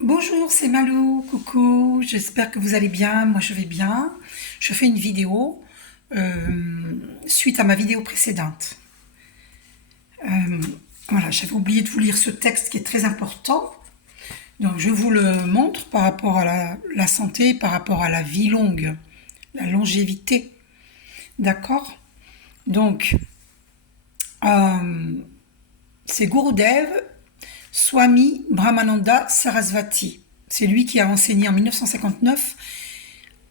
Bonjour, c'est Malou, coucou, j'espère que vous allez bien, moi je vais bien. Je fais une vidéo suite à ma vidéo précédente. Euh, voilà, j'avais oublié de vous lire ce texte qui est très important, donc je vous le montre par rapport à la santé, par rapport à la vie longue, la longévité, d'accord. Donc, euh, c'est Gurudev Swami Brahmananda Sarasvati. C'est lui qui a enseigné en 1959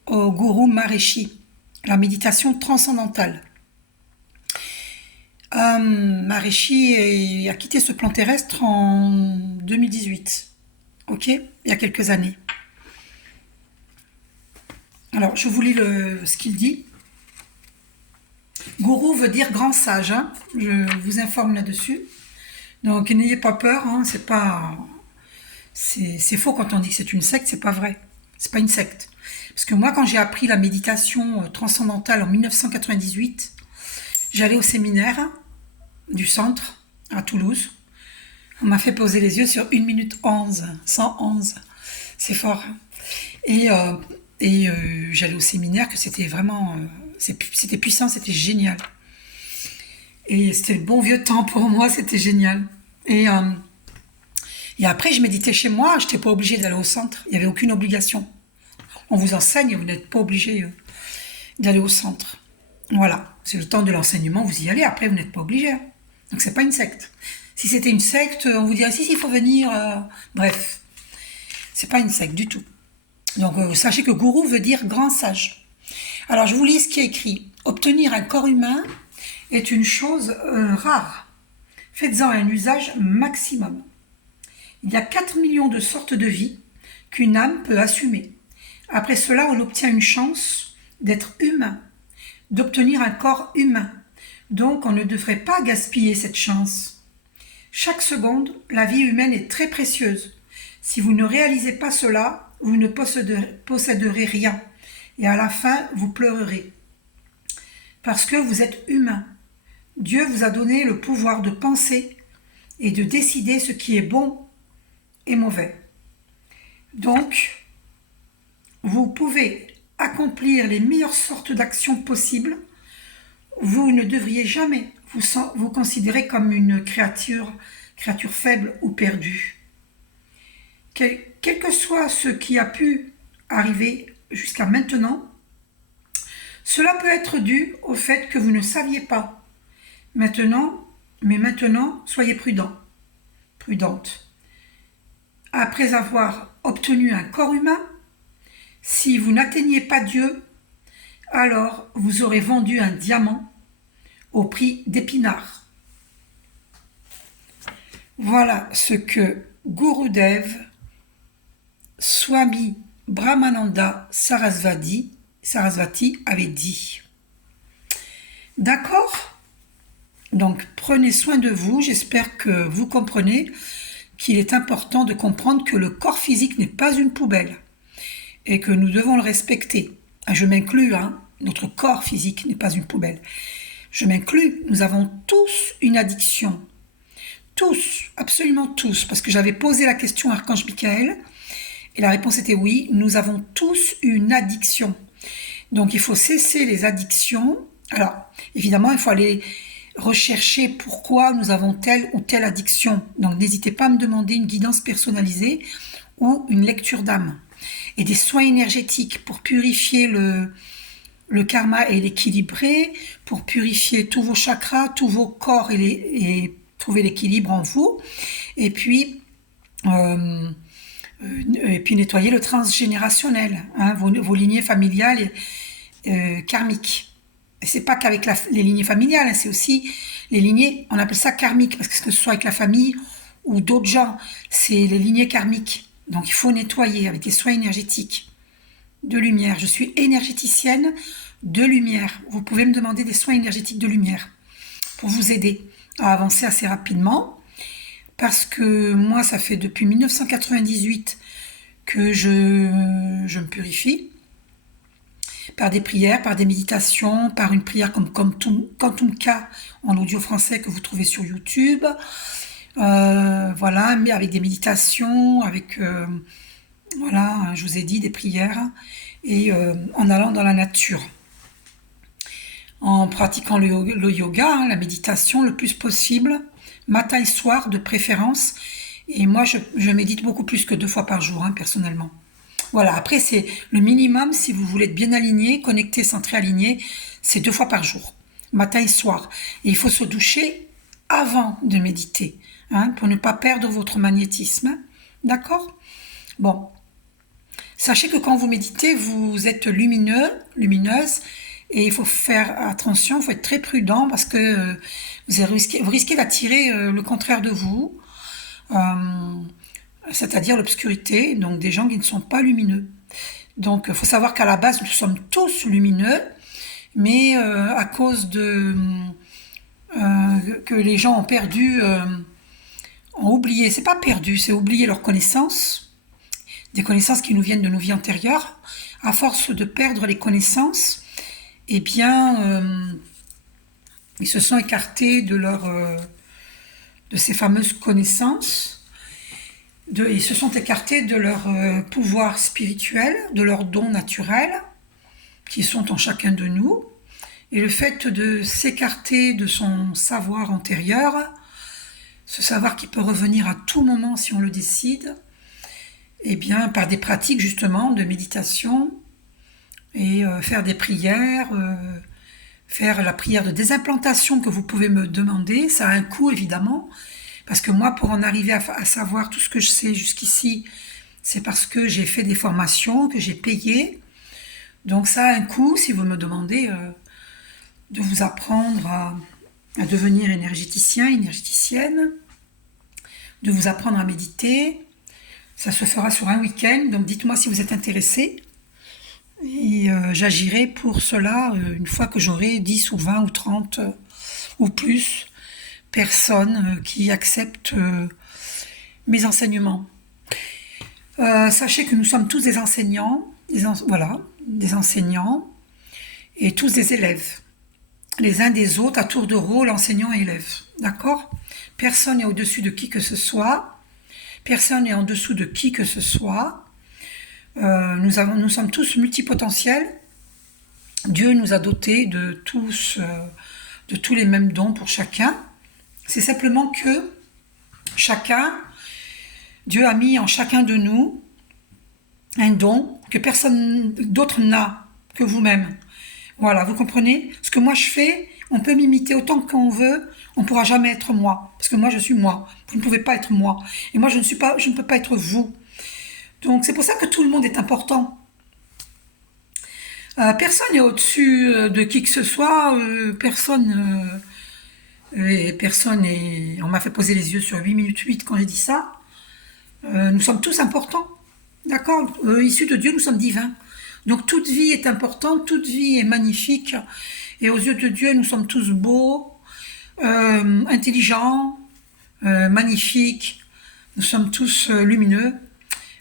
au gourou Maharishi, la méditation transcendantale. Maharishi a quitté ce plan terrestre en 2018, ok, il y a quelques années. Alors, je vous lis ce qu'il dit. Gourou veut dire grand sage, hein, je vous informe là-dessus. Donc, n'ayez pas peur, hein, c'est faux quand on dit que c'est une secte, c'est pas vrai. C'est pas une secte. Parce que moi, quand j'ai appris la méditation transcendantale en 1998, j'allais au séminaire du centre à Toulouse. On m'a fait poser les yeux sur 1 minute 11, 111. C'est fort. Et, euh, j'allais au séminaire, que c'était vraiment... c'était puissant, c'était génial. Et c'était le bon vieux temps pour moi, c'était génial. Et, euh, et après, je méditais chez moi, je n'étais pas obligée d'aller au centre, il n'y avait aucune obligation. On vous enseigne, vous n'êtes pas obligé d'aller au centre. Voilà, c'est le temps de l'enseignement, vous y allez, après vous n'êtes pas obligé. Donc c'est pas une secte. Si c'était une secte, on vous dirait si, il faut venir. Bref, c'est pas une secte du tout. Donc sachez que gourou veut dire grand sage. Alors je vous lis ce qui est écrit. Obtenir un corps humain est une chose rare. Faites-en un usage maximum. Il y a 4 millions de sortes de vie qu'une âme peut assumer. Après cela, on obtient une chance d'être humain, d'obtenir un corps humain. Donc on ne devrait pas gaspiller cette chance. Chaque seconde, la vie humaine est très précieuse. Si vous ne réalisez pas cela, vous ne posséderez rien. Et à la fin, vous pleurerez. Parce que vous êtes humain. Dieu vous a donné le pouvoir de penser et de décider ce qui est bon et mauvais. Donc, vous pouvez accomplir les meilleures sortes d'actions possibles. Vous ne devriez jamais vous considérer comme une créature faible ou perdue. Quel que soit ce qui a pu arriver jusqu'à maintenant, cela peut être dû au fait que vous ne saviez pas. Maintenant, soyez prudente. Après avoir obtenu un corps humain, si vous n'atteignez pas Dieu, alors vous aurez vendu un diamant au prix d'épinards. Voilà ce que Gurudev Swami Brahmananda Sarasvati avait dit. D'accord? Donc prenez soin de vous, j'espère que vous comprenez qu'il est important de comprendre que le corps physique n'est pas une poubelle et que nous devons le respecter. Je m'inclus, hein, notre corps physique n'est pas une poubelle. Je m'inclus, nous avons tous une addiction. Tous, absolument tous, parce que j'avais posé la question à Archange Michael, et la réponse était oui, nous avons tous une addiction. Donc il faut cesser les addictions. Alors, évidemment, il faut aller rechercher pourquoi nous avons telle ou telle addiction. Donc n'hésitez pas à me demander une guidance personnalisée ou une lecture d'âme. Et des soins énergétiques pour purifier le karma et l'équilibrer, pour purifier tous vos chakras, tous vos corps et trouver l'équilibre en vous. Et puis nettoyer le transgénérationnel, hein, vos lignées familiales et karmiques. Et c'est pas qu'avec les lignées familiales, hein, c'est aussi les lignées, on appelle ça karmiques, parce que ce soit avec la famille ou d'autres gens, c'est les lignées karmiques. Donc il faut nettoyer avec des soins énergétiques de lumière. Je suis énergéticienne de lumière. Vous pouvez me demander des soins énergétiques de lumière pour vous aider à avancer assez rapidement. Parce que moi, ça fait depuis 1998 que je me purifie par des prières, par des méditations, par une prière comme Quantum K en audio français que vous trouvez sur YouTube. Voilà, mais avec des méditations, avec, voilà, je vous ai dit, des prières, et en allant dans la nature, en pratiquant le yoga, hein, la méditation le plus possible, matin et soir de préférence. Et moi, je médite beaucoup plus que 2 fois par jour, hein, personnellement. Voilà, après, c'est le minimum si vous voulez être bien aligné, connecté, centré, aligné, c'est 2 fois par jour, matin et soir. Et il faut se doucher avant de méditer, hein, pour ne pas perdre votre magnétisme. D'accord? Bon, sachez que quand vous méditez, vous êtes lumineux, lumineuse, et il faut faire attention, il faut être très prudent parce que vous risquez d'attirer le contraire de vous, euh, c'est-à-dire l'obscurité, donc des gens qui ne sont pas lumineux. Donc il faut savoir qu'à la base, nous sommes tous lumineux, mais à cause de que les gens ont perdu, ont oublié, c'est pas perdu, c'est oublier leurs connaissances, des connaissances qui nous viennent de nos vies antérieures. À force de perdre les connaissances, eh bien, ils se sont écartés de ces fameuses connaissances, ils se sont écartés de leur pouvoir spirituel, de leurs dons naturels, qui sont en chacun de nous. Et le fait de s'écarter de son savoir antérieur, ce savoir qui peut revenir à tout moment si on le décide, eh bien, par des pratiques justement de méditation, et faire des prières, faire la prière de désimplantation que vous pouvez me demander. Ça a un coût évidemment, parce que moi, pour en arriver à savoir tout ce que je sais jusqu'ici, c'est parce que j'ai fait des formations, que j'ai payé. Donc ça a un coût si vous me demandez de vous apprendre à devenir énergéticien, énergéticienne, de vous apprendre à méditer. Ça se fera sur un week-end, donc dites-moi si vous êtes intéressé. Et j'agirai pour cela une fois que j'aurai 10 ou 20 ou 30 ou plus personnes qui acceptent mes enseignements. Sachez que nous sommes tous des enseignants, voilà, des enseignants et tous des élèves. Les uns des autres, à tour de rôle, enseignant et élève. D'accord? Personne n'est au-dessus de qui que ce soit. Personne n'est en dessous de qui que ce soit. Nous sommes tous multipotentiels. Dieu nous a dotés de tous les mêmes dons pour chacun. C'est simplement que Dieu a mis en chacun de nous un don que personne d'autre n'a que vous-même. Voilà, vous comprenez? Ce que moi je fais, on peut m'imiter autant qu'on veut, on ne pourra jamais être moi. Parce que moi je suis moi. Vous ne pouvez pas être moi. Et moi je ne peux pas être vous. Donc c'est pour ça que tout le monde est important. Personne n'est au-dessus de qui que ce soit. Personne est... On m'a fait poser les yeux sur 8 minutes 8 quand j'ai dit ça. Nous sommes tous importants. D'accord? Issus de Dieu, nous sommes divins. Donc toute vie est importante, toute vie est magnifique. Et aux yeux de Dieu, nous sommes tous beaux, intelligents, magnifiques. Nous sommes tous lumineux.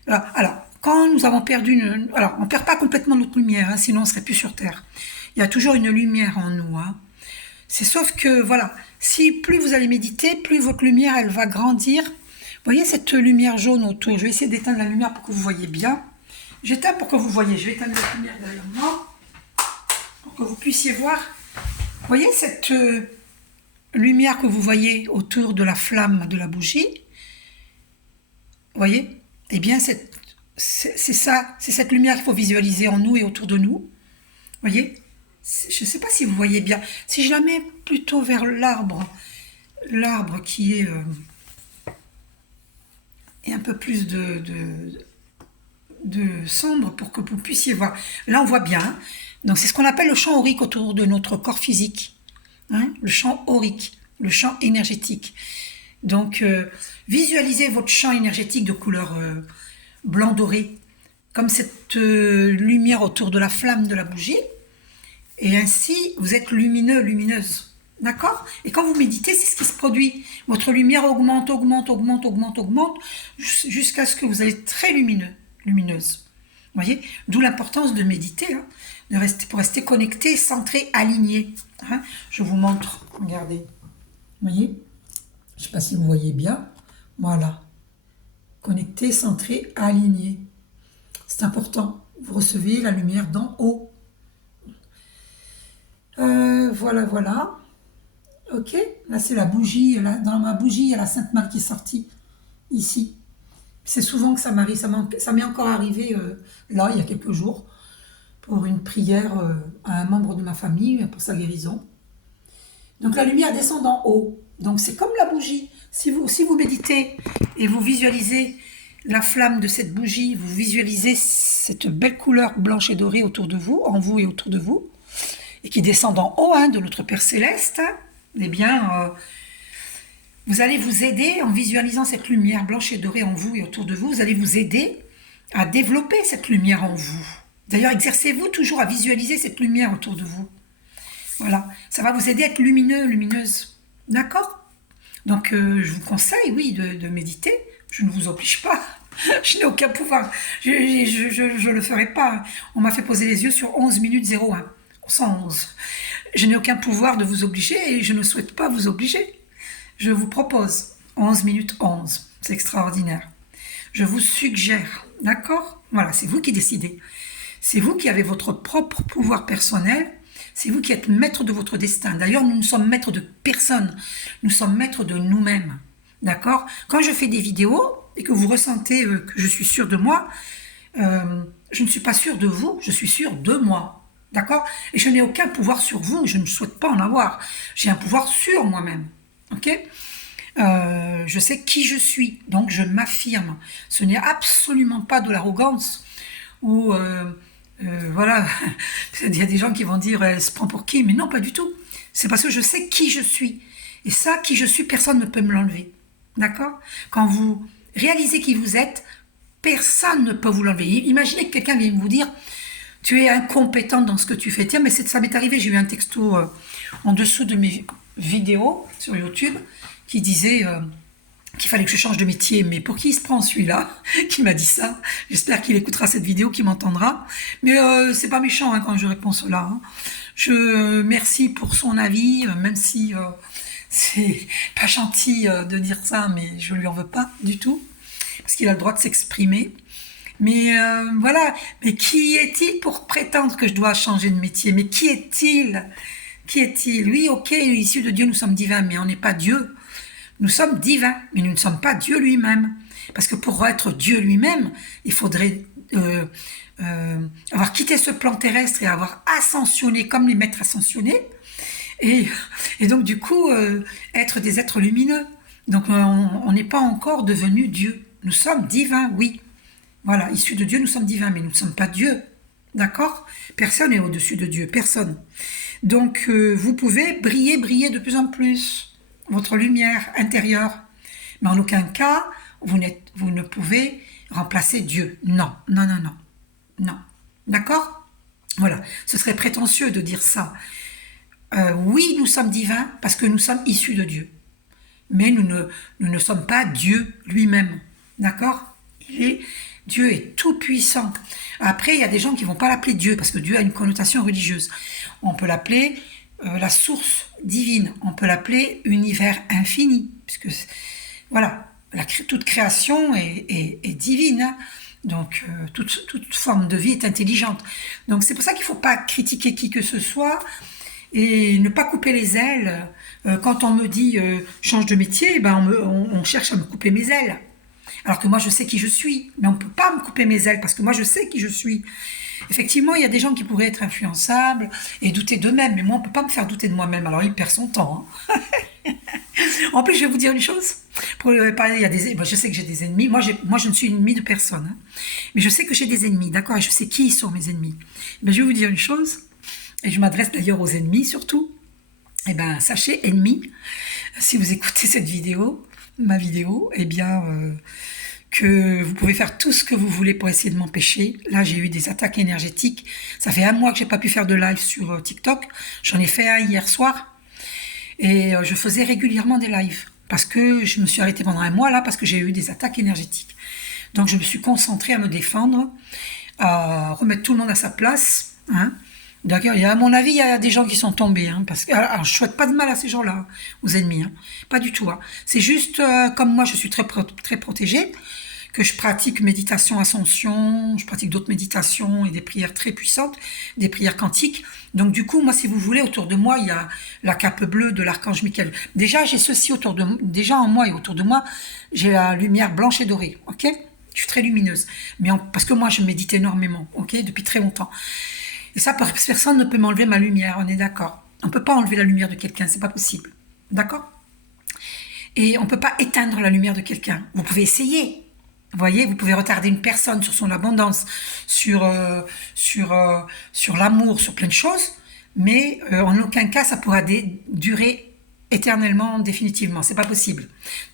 Alors, quand nous avons perdu... Alors, on ne perd pas complètement notre lumière, hein, sinon on ne serait plus sur Terre. Il y a toujours une lumière en nous. Hein. C'est sauf que, voilà, si plus vous allez méditer, plus votre lumière, elle va grandir. Vous voyez cette lumière jaune autour? Je vais essayer d'éteindre la lumière pour que vous voyez bien. J'éteins pour que vous voyez. Je vais éteindre la lumière derrière moi pour que vous puissiez voir. Vous voyez cette lumière que vous voyez autour de la flamme de la bougie? Vous voyez? Eh bien, c'est ça, c'est cette lumière qu'il faut visualiser en nous et autour de nous. Vous voyez? Je ne sais pas si vous voyez bien. Si je la mets plutôt vers l'arbre qui est un peu plus de sombre pour que vous puissiez voir. Là, on voit bien. Donc, c'est ce qu'on appelle le champ aurique autour de notre corps physique. Hein? Le champ aurique, le champ énergétique. Donc, visualisez votre champ énergétique de couleur blanc doré, comme cette lumière autour de la flamme de la bougie. Et ainsi, vous êtes lumineux, lumineuse. D'accord? Et quand vous méditez, c'est ce qui se produit. Votre lumière augmente, augmente, augmente, augmente, augmente, jusqu'à ce que vous allez très lumineux, lumineuse. Vous voyez? D'où l'importance de méditer, hein, pour rester connecté, centré, aligné. Hein? Je vous montre. Regardez. Vous voyez? Je ne sais pas si vous voyez bien. Voilà. Connecté, centré, aligné. C'est important. Vous recevez la lumière d'en haut. Voilà, voilà. Ok. Là, c'est la bougie. Là, dans ma bougie, il y a la Sainte Marie qui est sortie. Ici. C'est souvent que ça m'arrive. Ça m'est encore arrivé là, il y a quelques jours, pour une prière à un membre de ma famille, pour sa guérison. Donc la lumière descend d'en haut. Donc c'est comme la bougie. Si vous méditez et vous visualisez la flamme de cette bougie, vous visualisez cette belle couleur blanche et dorée autour de vous, en vous et autour de vous, et qui descend d'en haut, de notre Père Céleste, eh bien, vous allez vous aider en visualisant cette lumière blanche et dorée en vous et autour de vous. Vous allez vous aider à développer cette lumière en vous. D'ailleurs, exercez-vous toujours à visualiser cette lumière autour de vous. Voilà, ça va vous aider à être lumineux, lumineuse. D'accord? Donc, je vous conseille, oui, de méditer. Je ne vous oblige pas. Je n'ai aucun pouvoir. Je ne le ferai pas. On m'a fait poser les yeux sur 11 minutes 01. 111. Je n'ai aucun pouvoir de vous obliger et je ne souhaite pas vous obliger. Je vous propose 11 minutes 11. C'est extraordinaire. Je vous suggère. D'accord? Voilà, c'est vous qui décidez. C'est vous qui avez votre propre pouvoir personnel. C'est vous qui êtes maître de votre destin. D'ailleurs, nous ne sommes maîtres de personne. Nous sommes maîtres de nous-mêmes. D'accord? Quand je fais des vidéos et que vous ressentez que je suis sûre de moi, je ne suis pas sûre de vous, je suis sûre de moi. D'accord? Et je n'ai aucun pouvoir sur vous, je ne souhaite pas en avoir. J'ai un pouvoir sur moi-même. Ok? Je sais qui je suis, donc je m'affirme. Ce n'est absolument pas de l'arrogance ou... voilà, il y a des gens qui vont dire elle se prend pour qui, mais non, pas du tout. C'est parce que je sais qui je suis. Et ça, qui je suis, personne ne peut me l'enlever. D'accord? Quand vous réalisez qui vous êtes, personne ne peut vous l'enlever. Imaginez que quelqu'un vienne vous dire tu es incompétent dans ce que tu fais. Tiens, mais ça m'est arrivé, j'ai eu un texto en dessous de mes vidéos sur YouTube qui disait qu'il fallait que je change de métier. Mais pour qui il se prend celui-là qui m'a dit ça? J'espère qu'il écoutera cette vidéo, qu'il m'entendra. Mais c'est pas méchant quand je réponds cela. Je merci pour son avis, même si c'est pas gentil de dire ça, mais je lui en veux pas du tout, parce qu'il a le droit de s'exprimer. Mais voilà, mais qui est-il pour prétendre que je dois changer de métier? Mais qui est-il? Qui est-il? Oui, ok, issu de Dieu, nous sommes divins, mais on n'est pas Dieu. Nous sommes divins, mais nous ne sommes pas Dieu lui-même. Parce que pour être Dieu lui-même, il faudrait avoir quitté ce plan terrestre et avoir ascensionné comme les maîtres ascensionnés. Et donc du coup, être des êtres lumineux. Donc on n'est pas encore devenu Dieu. Nous sommes divins, oui. Voilà, issus de Dieu, nous sommes divins, mais nous ne sommes pas Dieu. D'accord? Personne n'est au-dessus de Dieu, personne. Donc vous pouvez briller, briller de plus en plus. Votre lumière intérieure. Mais en aucun cas, vous ne pouvez remplacer Dieu. Non, non, non, non. Non. D'accord? Voilà. Ce serait prétentieux de dire ça. Oui, nous sommes divins parce que nous sommes issus de Dieu. Mais nous ne sommes pas Dieu lui-même. D'accord? Dieu est tout puissant. Après, il y a des gens qui ne vont pas l'appeler Dieu parce que Dieu a une connotation religieuse. On peut l'appeler la source divine. On peut l'appeler univers infini. Puisque, voilà, toute création est divine. Donc, toute forme de vie est intelligente. Donc, c'est pour ça qu'il ne faut pas critiquer qui que ce soit et ne pas couper les ailes. Quand on me dit change de métier, ben on cherche à me couper mes ailes. Alors que moi, je sais qui je suis. Mais on ne peut pas me couper mes ailes parce que moi, je sais qui je suis. Effectivement, il y a des gens qui pourraient être influençables et douter d'eux-mêmes. Mais moi, on ne peut pas me faire douter de moi-même. Alors, il perd son temps. Hein. En plus, je vais vous dire une chose. Pour parler, je sais que j'ai des ennemis. Moi, je ne suis ennemie de personne. Hein. Mais je sais que j'ai des ennemis, d'accord? Et je sais qui sont mes ennemis. Je vais vous dire une chose. Et je m'adresse d'ailleurs aux ennemis surtout. Eh bien, sachez, ennemis, si vous écoutez cette vidéo, ma vidéo, eh bien, que vous pouvez faire tout ce que vous voulez pour essayer de m'empêcher. Là, j'ai eu des attaques énergétiques. Ça fait 1 mois que j'ai pas pu faire de live sur TikTok. J'en ai fait un hier soir. Et je faisais régulièrement des lives. Parce que je me suis arrêtée pendant 1 mois là, parce que j'ai eu des attaques énergétiques. Donc, je me suis concentrée à me défendre, à remettre tout le monde à sa place, hein, D'accord. Et à mon avis, il y a des gens qui sont tombés, hein, parce que alors, je souhaite pas de mal à ces gens-là, aux ennemis, hein. Pas du tout, hein. C'est juste comme moi, je suis très protégée, que je pratique méditation ascension, je pratique d'autres méditations et des prières très puissantes, des prières quantiques. Donc du coup, moi, si vous voulez, autour de moi, il y a la cape bleue de l'archange Michael. Déjà, j'ai ceci déjà en moi et autour de moi, j'ai la lumière blanche et dorée, ok? Je suis très lumineuse, parce que moi, je médite énormément, ok, depuis très longtemps. Et ça, personne ne peut m'enlever ma lumière, on est d'accord. On ne peut pas enlever la lumière de quelqu'un, c'est pas possible. D'accord? Et on ne peut pas éteindre la lumière de quelqu'un. Vous pouvez essayer. Vous voyez, vous pouvez retarder une personne sur son abondance, sur l'amour, sur plein de choses, mais en aucun cas ça pourra durer éternellement, définitivement. C'est pas possible.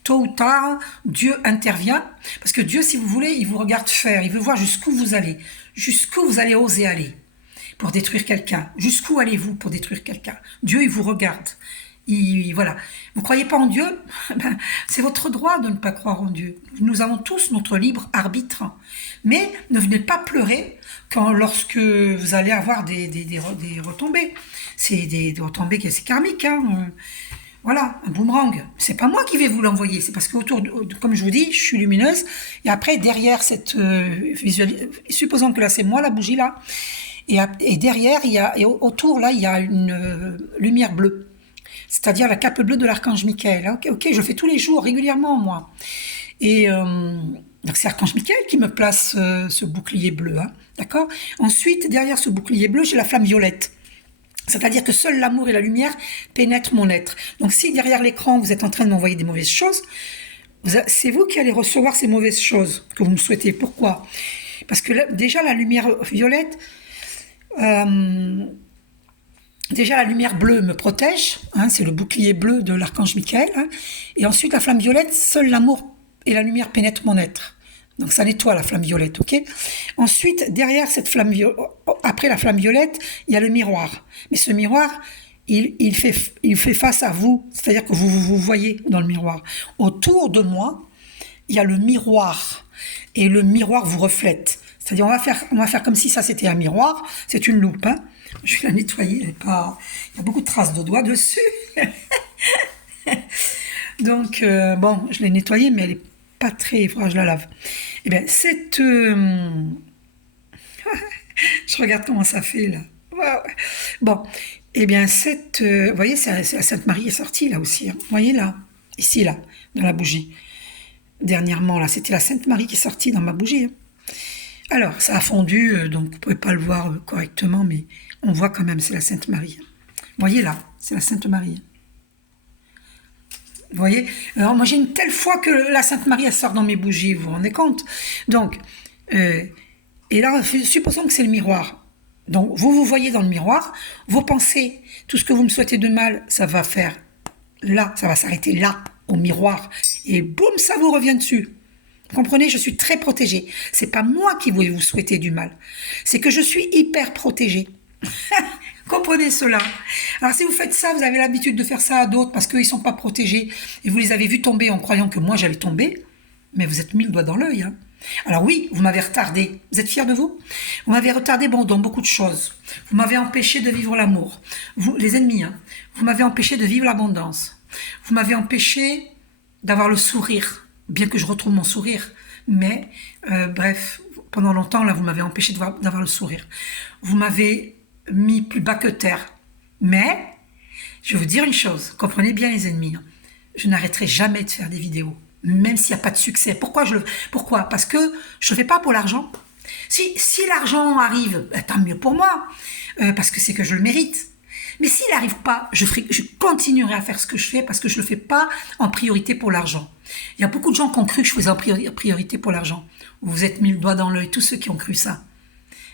Tôt ou tard, Dieu intervient, parce que Dieu, si vous voulez, il vous regarde faire, il veut voir jusqu'où vous allez oser aller pour détruire quelqu'un. Jusqu'où allez-vous pour détruire quelqu'un? Dieu, il vous regarde. Voilà. Vous croyez pas en Dieu? Ben, c'est votre droit de ne pas croire en Dieu. Nous avons tous notre libre arbitre. Mais ne venez pas pleurer lorsque vous allez avoir des retombées. C'est des retombées c'est karmique. Hein. Voilà, un boomerang. C'est pas moi qui vais vous l'envoyer. C'est parce que comme je vous dis, je suis lumineuse. Et après, derrière cette supposons que là, c'est moi la bougie là. Et derrière, autour là, il y a une lumière bleue. C'est-à-dire la cape bleue de l'archange Michael. Ok, je le fais tous les jours, régulièrement, moi. Et donc c'est l'archange Michael qui me place ce bouclier bleu, hein, d'accord? Ensuite, derrière ce bouclier bleu, j'ai la flamme violette. C'est-à-dire que seul l'amour et la lumière pénètrent mon être. Donc si derrière l'écran, vous êtes en train de m'envoyer des mauvaises choses, c'est vous qui allez recevoir ces mauvaises choses que vous me souhaitez. Pourquoi? Parce que déjà, la lumière violette... déjà, la lumière bleue me protège, hein, c'est le bouclier bleu de l'archange Michael. Hein, et ensuite, la flamme violette, seul l'amour et la lumière pénètrent mon être. Donc, ça nettoie la flamme violette, ok? Ensuite, derrière cette après la flamme violette, il y a le miroir. Mais ce miroir, il fait face à vous, c'est-à-dire que vous voyez dans le miroir. Autour de moi, il y a le miroir. Et le miroir vous reflète. C'est-à-dire, on va faire comme si ça c'était un miroir. C'est une loupe, hein. Je vais la nettoyer, il y a beaucoup de traces de doigts dessus. Donc, bon, je l'ai nettoyée, mais elle n'est pas très... Il faudra que je la lave. Eh bien, je regarde comment ça fait, là. Bon, eh bien, vous voyez, c'est la Sainte Marie est sortie, là aussi. Hein. Vous voyez, là, ici, là, dans la bougie. Dernièrement, là, c'était la Sainte Marie qui est sortie dans ma bougie. Hein. Alors, ça a fondu, donc vous ne pouvez pas le voir correctement, mais on voit quand même, c'est la Sainte Marie. Vous voyez là, c'est la Sainte Marie. Vous voyez? Alors, moi, j'ai une telle foi que la Sainte Marie, elle sort dans mes bougies, vous vous rendez compte? Donc, et là, supposons que c'est le miroir. Donc, vous voyez dans le miroir, vos pensées, tout ce que vous me souhaitez de mal, ça va faire là, ça va s'arrêter là, au miroir, et boum, ça vous revient dessus. Vous comprenez, je suis très protégée. C'est pas moi qui vais vous souhaiter du mal. C'est que je suis hyper protégée. Comprenez cela. Alors si vous faites ça, vous avez l'habitude de faire ça à d'autres parce qu'ils ne sont pas protégés et vous les avez vus tomber en croyant que moi j'allais tomber, mais vous êtes mis le doigt dans l'œil. Hein. Alors oui, vous m'avez retardé. Vous êtes fiers de vous? Vous m'avez retardé dans beaucoup de choses. Vous m'avez empêché de vivre l'amour. Vous, les ennemis, hein. Vous m'avez empêché de vivre l'abondance. Vous m'avez empêché d'avoir le sourire. Bien que je retrouve mon sourire, mais bref, pendant longtemps, là, vous m'avez empêché d'avoir le sourire. Vous m'avez mis plus bas que terre. Mais, je vais vous dire une chose, comprenez bien les ennemis, hein, je n'arrêterai jamais de faire des vidéos, même s'il n'y a pas de succès. Pourquoi? Parce que je ne le fais pas pour l'argent. Si l'argent arrive, ben, tant mieux pour moi, parce que c'est que je le mérite. Mais s'il n'arrive pas, je continuerai à faire ce que je fais parce que je ne le fais pas en priorité pour l'argent. Il y a beaucoup de gens qui ont cru que je faisais en priorité pour l'argent. Vous vous êtes mis le doigt dans l'œil, tous ceux qui ont cru ça.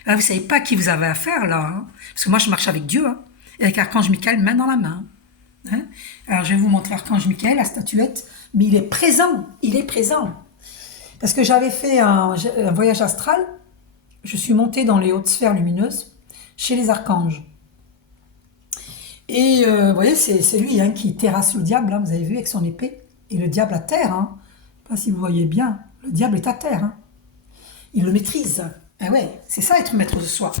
Là, vous ne savez pas qui vous avez affaire, là. Hein, parce que moi, je marche avec Dieu, hein, et avec Archange Michael, main dans la main. Hein. Alors, je vais vous montrer Archange Michael, la statuette, mais il est présent. Il est présent. Parce que j'avais fait un voyage astral. Je suis montée dans les hautes sphères lumineuses chez les archanges. Et vous voyez, c'est lui hein, qui terrasse le diable, hein, vous avez vu, avec son épée. Et le diable à terre, hein. Je ne sais pas si vous voyez bien, le diable est à terre. Hein. Il le maîtrise. Ah ouais, c'est ça être maître de soi.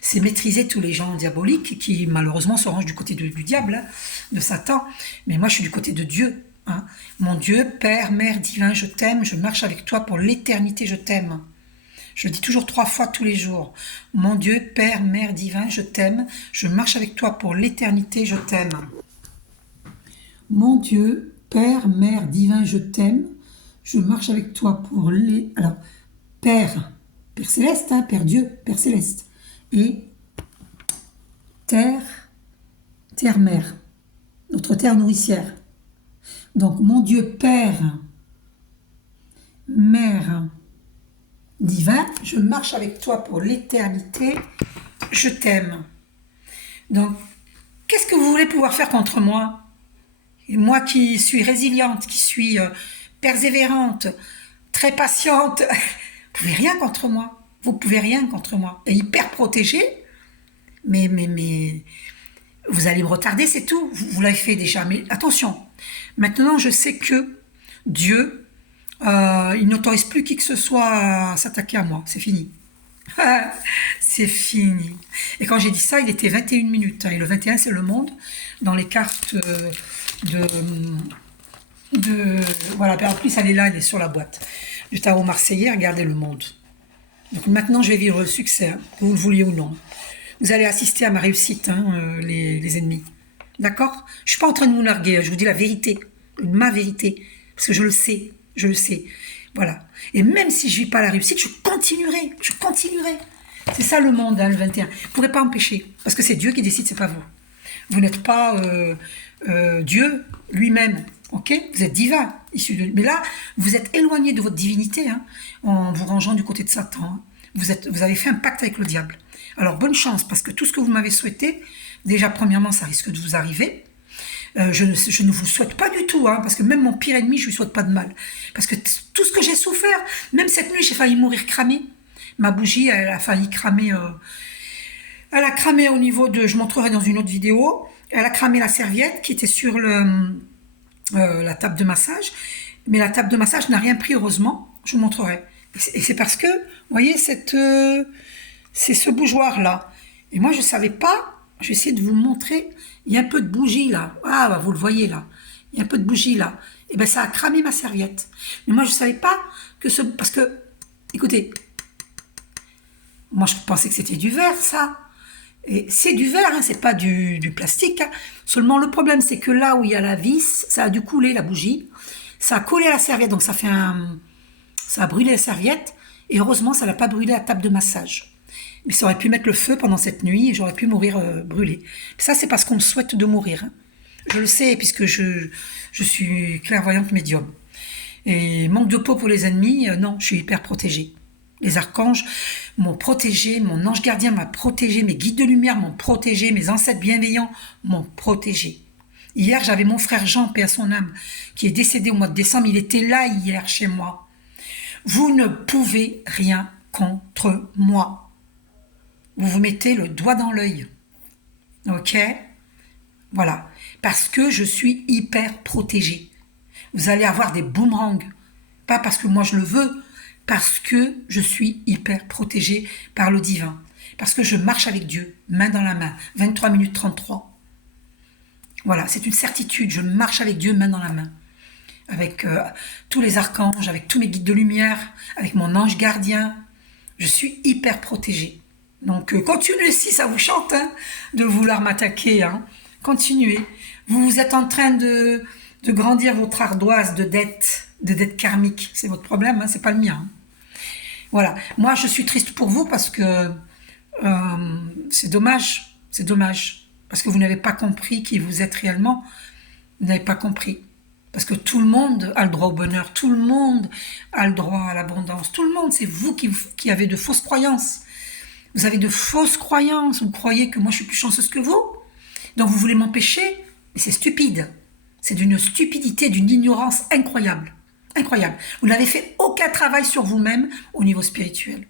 c'est maîtriser tous les gens diaboliques qui malheureusement se rangent du côté du diable, hein, de Satan. Mais moi je suis du côté de Dieu. Hein. Mon Dieu, Père, Mère divin, je t'aime, je marche avec toi pour l'éternité, je t'aime. Je le dis toujours 3 fois tous les jours. Mon Dieu, Père, Mère divin, je t'aime, je marche avec toi pour l'éternité, je t'aime. Mon Dieu, Père, Mère divin, je t'aime, je marche avec toi pour les... Alors, Père, Père céleste, hein, Père Dieu, Père céleste. Et Terre, Terre-Mère, notre terre nourricière. Donc, mon Dieu, Père, Mère divin, je marche avec toi pour l'éternité, je t'aime. Donc, qu'est-ce que vous voulez pouvoir faire contre moi? Et moi qui suis résiliente, qui suis persévérante, très patiente, vous pouvez rien contre moi. Vous pouvez rien contre moi. Et hyper protégée, mais vous allez me retarder, c'est tout. Vous l'avez fait déjà. Mais attention, maintenant je sais que Dieu, il n'autorise plus qui que ce soit à s'attaquer à moi. C'est fini. C'est fini. Et quand j'ai dit ça, il était 21 minutes. Hein, et le 21, c'est le monde. Dans les cartes voilà, en plus elle est là, elle est sur la boîte du tarot marseillais, regardez le monde. Donc maintenant je vais vivre le succès, hein, que vous le vouliez ou non. Vous allez assister à ma réussite, hein, les ennemis. D'accord? Je suis pas en train de vous narguer, je vous dis la vérité, ma vérité, parce que je le sais, je le sais. Voilà. Et même si je vis pas la réussite, je continuerai, je continuerai. C'est ça le monde, hein, le 21. Vous ne pourrez pas empêcher, parce que c'est Dieu qui décide, c'est pas vous. Vous n'êtes pas Dieu lui-même, ok? Vous êtes divin, issu de... Mais là, vous êtes éloigné de votre divinité, hein, en vous rangeant du côté de Satan. Hein. Vous avez fait un pacte avec le diable. Alors, bonne chance, parce que tout ce que vous m'avez souhaité, déjà, premièrement, ça risque de vous arriver. Je ne vous le souhaite pas du tout, hein, parce que même mon pire ennemi, je ne lui souhaite pas de mal. Parce que tout ce que j'ai souffert, même cette nuit, j'ai failli mourir cramée. Ma bougie, elle a failli cramer... elle a cramé au niveau de... Je montrerai dans une autre vidéo. Elle a cramé la serviette qui était sur la table de massage. Mais la table de massage n'a rien pris, heureusement. Je vous montrerai. Et c'est parce que, vous voyez, c'est ce bougeoir-là. Et moi, je ne savais pas. Je vais essayer de vous montrer. Il y a un peu de bougie là. Ah, bah, vous le voyez là. Il y a un peu de bougie là. Et bien, ça a cramé ma serviette. Mais moi, je ne savais pas que ce... Parce que, écoutez, moi, je pensais que c'était du verre, ça. Et c'est du verre, hein, c'est pas du plastique. Hein. Seulement, le problème, c'est que là où il y a la vis, ça a dû couler la bougie. Ça a collé à la serviette, donc ça a brûlé la serviette. Et heureusement, ça n'a pas brûlé la table de massage. Mais ça aurait pu mettre le feu pendant cette nuit et j'aurais pu mourir brûlée. Ça, c'est parce qu'on me souhaite de mourir. Hein. Je le sais, puisque je suis clairvoyante médium. Et manque de peau pour les ennemis, non, je suis hyper protégée. Les archanges m'ont protégé, mon ange gardien m'a protégé, mes guides de lumière m'ont protégé, mes ancêtres bienveillants m'ont protégé. Hier, j'avais mon frère Jean, paix à son âme, qui est décédé au mois de décembre. Il était là hier chez moi. Vous ne pouvez rien contre moi. Vous vous mettez le doigt dans l'œil. Ok? Voilà. Parce que je suis hyper protégée. Vous allez avoir des boomerangs. Pas parce que moi je le veux, parce que je suis hyper protégée par le divin. Parce que je marche avec Dieu, main dans la main. 23 minutes 33. Voilà, c'est une certitude. Je marche avec Dieu, main dans la main. Avec tous les archanges, avec tous mes guides de lumière, avec mon ange gardien. Je suis hyper protégée. Donc, continuez si ça vous chante, hein, de vouloir m'attaquer. Hein. Continuez. Vous êtes en train de grandir votre ardoise de dette karmique. C'est votre problème, hein, c'est pas le mien. Hein. Voilà. Moi, je suis triste pour vous parce que c'est dommage. C'est dommage. Parce que vous n'avez pas compris qui vous êtes réellement. Vous n'avez pas compris. Parce que tout le monde a le droit au bonheur. Tout le monde a le droit à l'abondance. Tout le monde. C'est vous qui avez de fausses croyances. Vous avez de fausses croyances. Vous croyez que moi, je suis plus chanceuse que vous. Donc, vous voulez m'empêcher. Mais c'est stupide. C'est d'une stupidité, d'une ignorance incroyable. Incroyable. Vous n'avez fait aucun travail sur vous-même au niveau spirituel.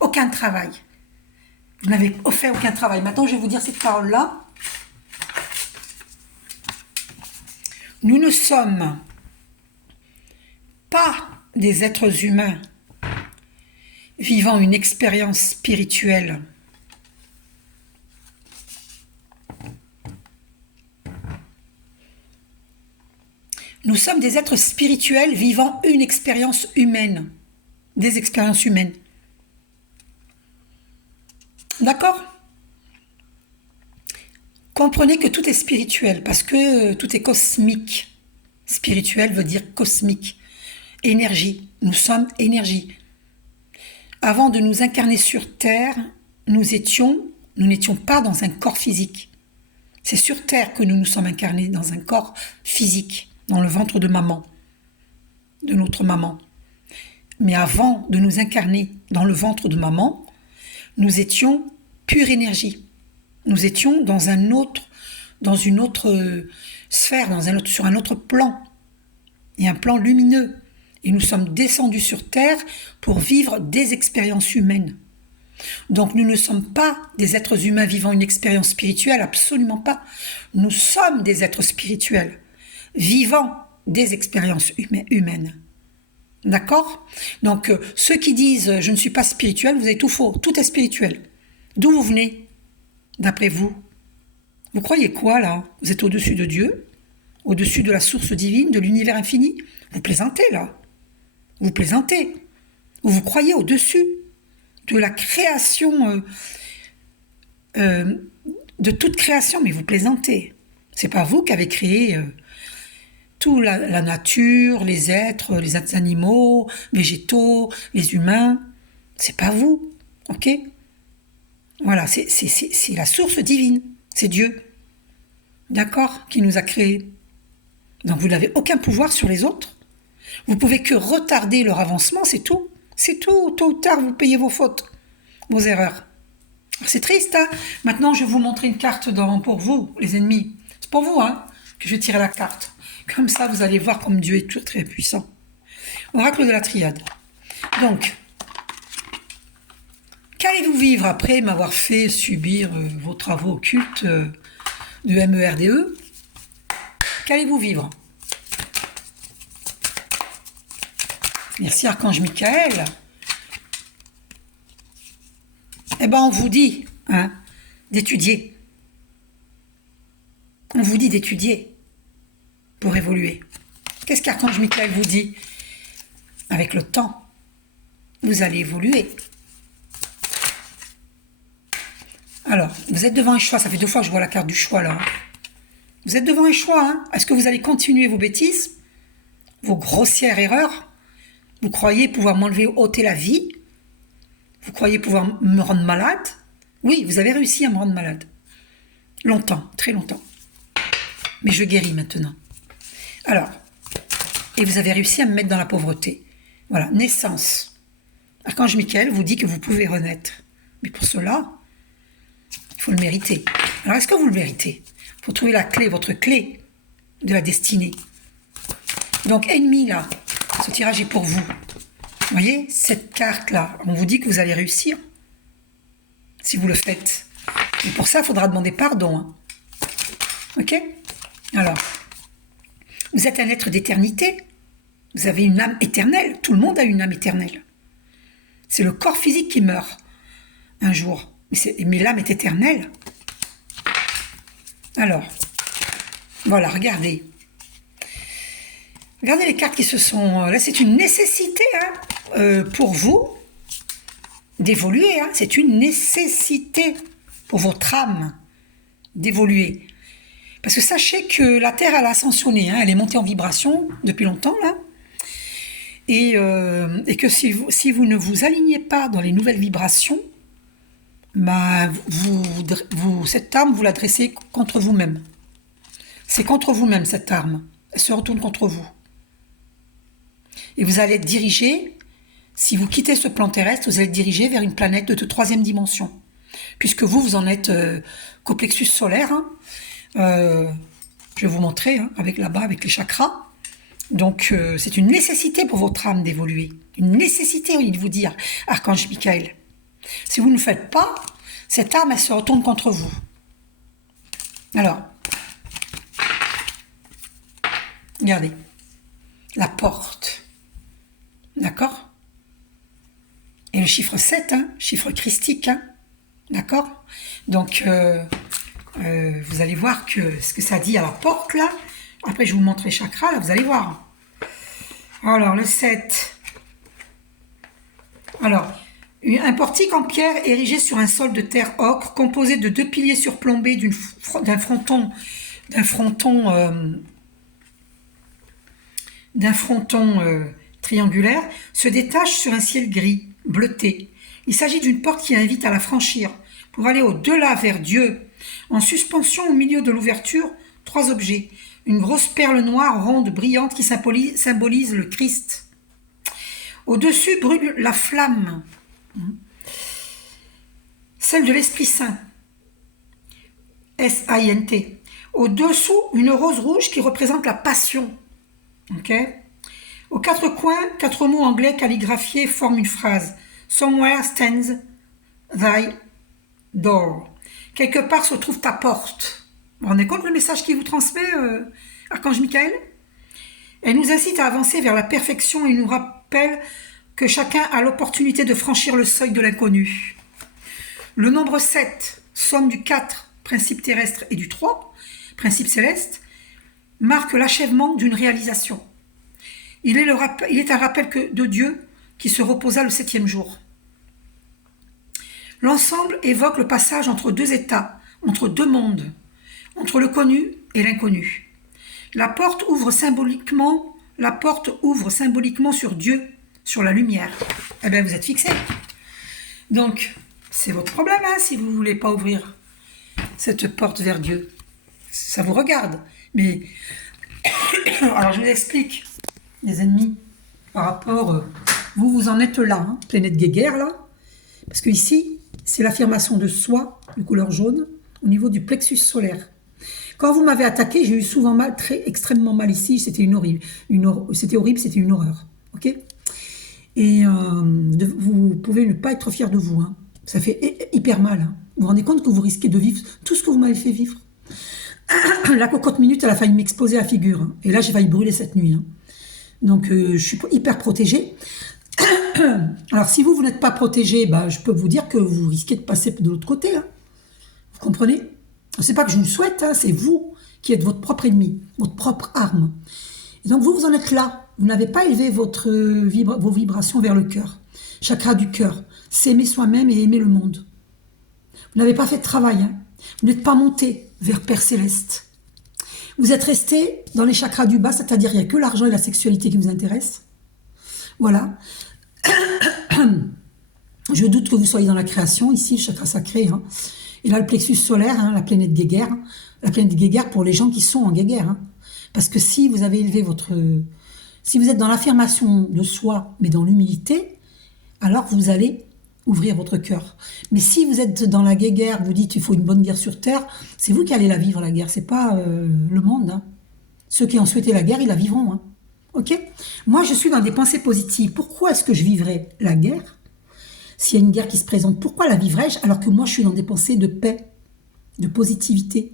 Aucun travail. Vous n'avez fait aucun travail. Maintenant, je vais vous dire cette parole-là. Nous ne sommes pas des êtres humains vivant une expérience spirituelle. Nous sommes des êtres spirituels vivant une expérience humaine. Des expériences humaines. D'accord? Comprenez que tout est spirituel parce que tout est cosmique. Spirituel veut dire cosmique. Énergie. Nous sommes énergie. Avant de nous incarner sur Terre, nous n'étions pas dans un corps physique. C'est sur Terre que nous nous sommes incarnés dans un corps physique, dans le ventre de maman, de notre maman. Mais avant de nous incarner dans le ventre de maman, nous étions pure énergie. Nous étions dans une autre sphère, sur un autre plan, et un plan lumineux. Et nous sommes descendus sur Terre pour vivre des expériences humaines. Donc nous ne sommes pas des êtres humains vivant une expérience spirituelle, absolument pas. Nous sommes des êtres spirituels, vivant des expériences humaines. D'accord? Donc ceux qui disent « je ne suis pas spirituel », vous avez tout faux, tout est spirituel. D'où vous venez? D'après vous? Vous croyez quoi là? Vous êtes au-dessus de Dieu? Au-dessus de la source divine, de l'univers infini? Vous plaisantez là? Vous plaisantez? Ou vous croyez au-dessus de la création, de toute création, mais vous plaisantez. C'est pas vous qui avez créé toute la nature, les êtres, les animaux, végétaux, les humains. C'est pas vous, ok? Voilà, c'est la source divine, c'est Dieu, d'accord, qui nous a créés. Donc vous n'avez aucun pouvoir sur les autres. Vous pouvez que retarder leur avancement, c'est tout. C'est tout, tôt ou tard, vous payez vos fautes, vos erreurs. C'est triste, hein? Maintenant, je vais vous montrer une carte pour vous, les ennemis. C'est pour vous, hein, que je vais tirer la carte. Comme ça, vous allez voir comme Dieu est très, très puissant. Oracle de la triade. Donc, qu'allez-vous vivre après m'avoir fait subir vos travaux occultes de MERDE? Qu'allez-vous vivre? Merci Archange Michael. Eh bien, on vous dit hein, d'étudier. On vous dit d'étudier pour évoluer. Qu'est-ce qu'Archange Michael vous dit? Avec le temps, vous allez évoluer. Alors, vous êtes devant un choix. Ça fait 2 fois que je vois la carte du choix, là. Vous êtes devant un choix. Hein. Est-ce que vous allez continuer vos bêtises, vos grossières erreurs? Vous croyez pouvoir ôter la vie? Vous croyez pouvoir me rendre malade? Oui, vous avez réussi à me rendre malade. Longtemps, très longtemps. Mais je guéris maintenant. Alors, et vous avez réussi à me mettre dans la pauvreté. Voilà, naissance. Archange Michael vous dit que vous pouvez renaître. Mais pour cela, il faut le mériter. Alors, est-ce que vous le méritez? Il faut trouver la clé, votre clé de la destinée. Donc, ennemi, là, ce tirage est pour vous. Vous voyez, cette carte-là, on vous dit que vous allez réussir. Si vous le faites. Et pour ça, il faudra demander pardon. Hein. Ok? Alors, vous êtes un être d'éternité. Vous avez une âme éternelle. Tout le monde a une âme éternelle. C'est le corps physique qui meurt un jour. Mais l'âme est éternelle. Alors, voilà, regardez. Regardez les cartes qui se sont... Là, c'est une nécessité hein, pour vous d'évoluer. Hein. C'est une nécessité pour votre âme d'évoluer. Parce que sachez que la Terre, elle a ascensionné. Hein, elle est montée en vibration depuis longtemps, là. Et que si vous ne vous alignez pas dans les nouvelles vibrations, bah, cette arme, vous l'adressez contre vous-même. C'est contre vous-même, cette arme. Elle se retourne contre vous. Et vous allez être dirigé, si vous quittez ce plan terrestre, vous allez être dirigé vers une planète de 3e dimension. Puisque vous en êtes qu'au plexus solaire. Hein. Je vais vous montrer, hein, là-bas, avec les chakras. Donc, c'est une nécessité pour votre âme d'évoluer. Une nécessité, il vous dire, Archange Michael. Si vous ne le faites pas, cette âme, elle se retourne contre vous. Alors, regardez. La porte. D'accord? Et le chiffre 7, hein, chiffre christique. Hein, d'accord? Donc, vous allez voir que ce que ça dit à la porte, là, Après, je vous montre les chakras, là, vous allez voir. Alors, le 7. Alors, un portique en pierre érigé sur un sol de terre ocre, composé de 2 piliers surplombés d'un fronton, triangulaire, se détache sur un ciel gris, bleuté. Il s'agit d'une porte qui invite à la franchir, pour aller au-delà vers Dieu. En suspension au milieu de l'ouverture, 3 objets. Une grosse perle noire, ronde, brillante, qui symbolise le Christ. Au-dessus brûle la flamme, celle de l'Esprit Saint, S-A-I-N-T. Au-dessous, une rose rouge qui représente la passion. Okay. Aux 4 coins, 4 mots anglais calligraphiés forment une phrase. Somewhere stands thy door. Quelque part se trouve ta porte. Vous vous rendez compte le message qu'il vous transmet, Archange Michael? Elle nous incite à avancer vers la perfection et nous rappelle que chacun a l'opportunité de franchir le seuil de l'inconnu. Le nombre 7, somme du 4, principe terrestre, et du 3, principe céleste, marque l'achèvement d'une réalisation. Il est un rappel de Dieu qui se reposa le 7e jour. L'ensemble évoque le passage entre 2 états, entre 2 mondes, entre le connu et l'inconnu. La porte ouvre symboliquement sur Dieu, sur la lumière. Eh bien, vous êtes fixés. Donc, c'est votre problème, hein, si vous ne voulez pas ouvrir cette porte vers Dieu. Ça vous regarde. Mais, alors je vous explique, les ennemis, par rapport, vous en êtes là, hein, planète guéguerre, là, parce que ici, c'est l'affirmation de soi, de couleur jaune, au niveau du plexus solaire. Quand vous m'avez attaqué, j'ai eu souvent mal, extrêmement mal ici, c'était c'était horrible, c'était une horreur, ok? Et vous pouvez ne pas être fier de vous, hein. Ça fait hyper mal, hein. Vous vous rendez compte que vous risquez de vivre tout ce que vous m'avez fait vivre? La cocotte minute, elle a failli m'exploser la figure, hein. Et là, j'ai failli brûler cette nuit, hein. Donc, je suis hyper protégée. Alors, si vous n'êtes pas protégé, bah, je peux vous dire que vous risquez de passer de l'autre côté, hein. Vous comprenez? C'est pas que je vous le souhaite, hein, c'est vous qui êtes votre propre ennemi, votre propre arme. Et donc, vous en êtes là. Vous n'avez pas élevé vos vibrations vers le cœur. Chakra du cœur. S'aimer soi-même et aimer le monde. Vous n'avez pas fait de travail, hein. Vous n'êtes pas monté vers Père Céleste. Vous êtes resté dans les chakras du bas, c'est-à-dire il n'y a que l'argent et la sexualité qui vous intéressent. Voilà. Je doute que vous soyez dans la création, ici, le chakra sacré. Hein. Et là, le plexus solaire, hein, la planète guéguerre. La planète guéguerre pour les gens qui sont en guéguerre. Hein. Parce que si vous avez élevé si vous êtes dans l'affirmation de soi, mais dans l'humilité, alors vous allez ouvrir votre cœur. Mais si vous êtes dans la guéguerre, vous dites il faut une bonne guerre sur Terre, c'est vous qui allez la vivre, la guerre, c'est pas le monde. Hein. Ceux qui ont souhaité la guerre, ils la vivront. Hein. Ok? Moi, je suis dans des pensées positives. Pourquoi est-ce que je vivrais la guerre? S'il y a une guerre qui se présente, pourquoi la vivrais-je alors que moi, je suis dans des pensées de paix, de positivité?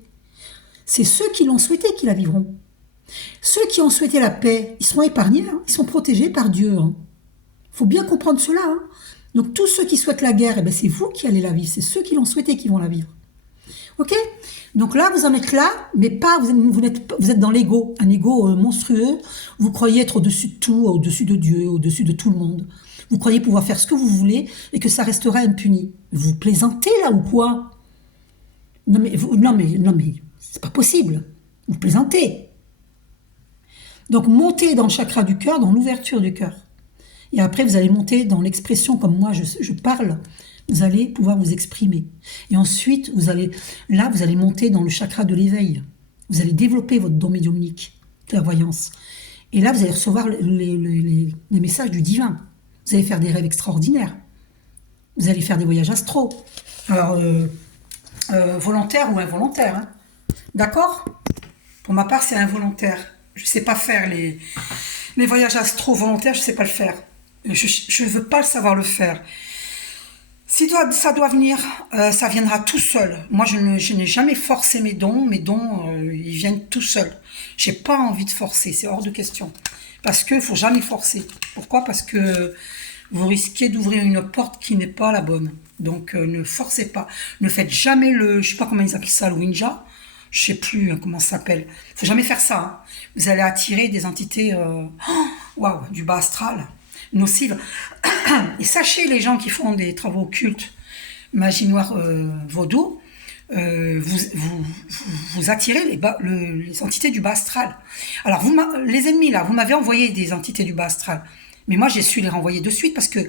C'est ceux qui l'ont souhaité qui la vivront. Ceux qui ont souhaité la paix, ils seront épargnés, hein, ils sont protégés par Dieu. Hein. Faut bien comprendre cela. Hein. Donc tous ceux qui souhaitent la guerre, eh ben, c'est vous qui allez la vivre, c'est ceux qui l'ont souhaité qui vont la vivre. Ok? Donc là, vous en êtes là, mais pas, vous êtes dans l'ego, un ego monstrueux. Vous croyez être au-dessus de tout, au-dessus de Dieu, au-dessus de tout le monde. Vous croyez pouvoir faire ce que vous voulez et que ça restera impuni. Vous plaisantez là ou quoi? Non mais, c'est pas possible. Vous plaisantez. Donc montez dans le chakra du cœur, dans l'ouverture du cœur. Et après, vous allez monter dans l'expression, comme moi je parle, vous allez pouvoir vous exprimer. Et ensuite, vous allez monter dans le chakra de l'éveil. Vous allez développer votre don médiumnique, clairvoyance. Et là, vous allez recevoir les messages du divin. Vous allez faire des rêves extraordinaires. Vous allez faire des voyages astraux. Alors, volontaire ou involontaire. Hein. D'accord? Pour ma part, c'est involontaire. Je ne sais pas faire les voyages astro volontaires, je ne sais pas le faire. Je ne veux pas savoir le faire. Si ça doit venir, ça viendra tout seul. Moi, je n'ai jamais forcé mes dons. Mes dons, ils viennent tout seuls. Je n'ai pas envie de forcer, c'est hors de question. Parce qu'il ne faut jamais forcer. Pourquoi? Parce que vous risquez d'ouvrir une porte qui n'est pas la bonne. Donc, ne forcez pas. Ne faites jamais je ne sais pas comment ils appellent ça, le Ouija. je sais plus hein, comment ça s'appelle. Faut jamais faire ça. Hein. Vous allez attirer des entités, waouh, du bas astral, nocives. Et sachez, les gens qui font des travaux occultes, magie noire, vaudou, vous attirez les entités du bas astral. Alors, les ennemis, là, vous m'avez envoyé des entités du bas astral. Mais moi, j'ai su les renvoyer de suite parce que,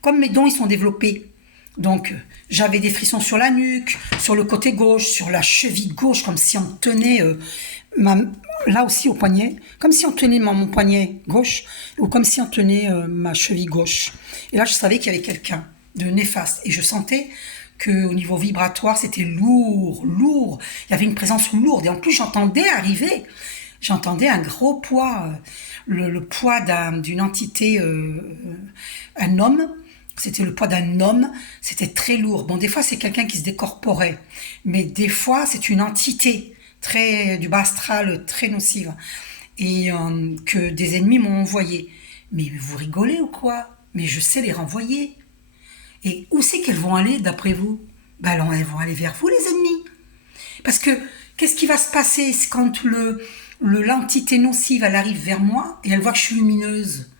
comme mes dons, ils sont développés, donc j'avais des frissons sur la nuque, sur le côté gauche, sur la cheville gauche, comme si on tenait, là aussi au poignet, comme si on tenait mon poignet gauche, ou comme si on tenait ma cheville gauche. Et là, je savais qu'il y avait quelqu'un de néfaste. Et je sentais qu'au niveau vibratoire, c'était lourd. Il y avait une présence lourde. Et en plus, j'entendais un gros poids, le poids d'une entité, un homme. C'était le poids d'un homme. C'était très lourd. Bon, des fois, c'est quelqu'un qui se décorporait. Mais des fois, c'est une entité du bas astral, très nocive. Et que des ennemis m'ont envoyé. Mais vous rigolez ou quoi? Mais je sais les renvoyer. Et où c'est qu'elles vont aller, d'après vous? Ben alors, elles vont aller vers vous, les ennemis. Parce que, qu'est-ce qui va se passer quand l'entité nocive, elle arrive vers moi et elle voit que je suis lumineuse?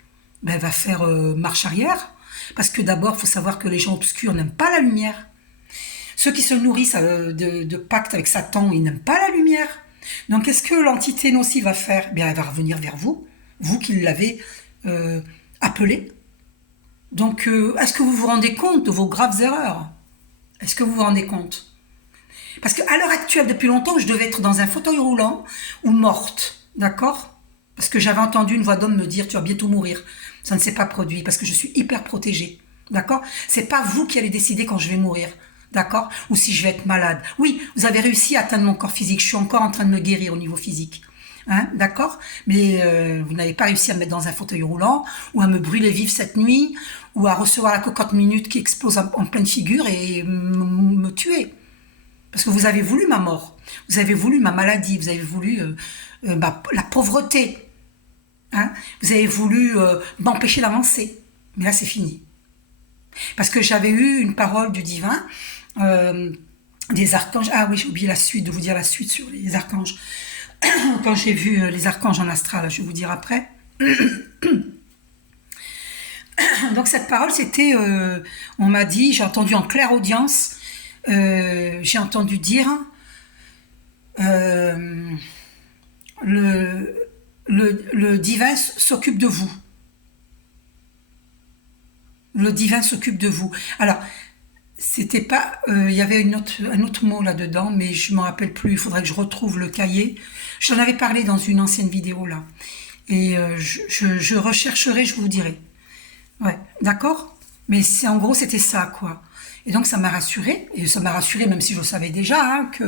Ben, elle va faire marche arrière. Parce que d'abord, il faut savoir que les gens obscurs n'aiment pas la lumière. Ceux qui se nourrissent de pacte avec Satan, ils n'aiment pas la lumière. Donc, qu'est-ce que l'entité nocive va faire? Bien, elle va revenir vers vous, vous qui l'avez appelée. Donc, est-ce que vous vous rendez compte de vos graves erreurs? Est-ce que vous vous rendez compte? Parce qu'à l'heure actuelle, depuis longtemps, je devais être dans un fauteuil roulant ou morte, d'accord? Parce que j'avais entendu une voix d'homme me dire « tu vas bientôt mourir ». Ça ne s'est pas produit parce que je suis hyper protégée, d'accord? C'est pas vous qui allez décider quand je vais mourir, d'accord? Ou si je vais être malade. Oui, vous avez réussi à atteindre mon corps physique, je suis encore en train de me guérir au niveau physique. Hein, d'accord? Mais vous n'avez pas réussi à me mettre dans un fauteuil roulant ou à me brûler vif cette nuit ou à recevoir la cocotte minute qui explose en pleine figure et me tuer. Parce que vous avez voulu ma mort, vous avez voulu ma maladie, vous avez voulu la pauvreté. Hein, vous avez voulu m'empêcher d'avancer. Mais là, c'est fini. Parce que j'avais eu une parole du divin, des archanges. Ah oui, j'ai oublié la suite, de vous dire la suite sur les archanges. Quand j'ai vu les archanges en astral, je vais vous dire après. Donc cette parole, c'était, on m'a dit, j'ai entendu en claire audience, j'ai entendu dire, le divin s'occupe de vous. Le divin s'occupe de vous. Alors, c'était pas, il y avait un autre mot là-dedans, mais je m'en rappelle plus. Il faudrait que je retrouve le cahier. J'en avais parlé dans une ancienne vidéo là, et je rechercherai, je vous dirai. Ouais, d'accord. Mais en gros, c'était ça, quoi. Et donc, ça m'a rassurée, et ça m'a rassurée, même si je le savais déjà, hein, que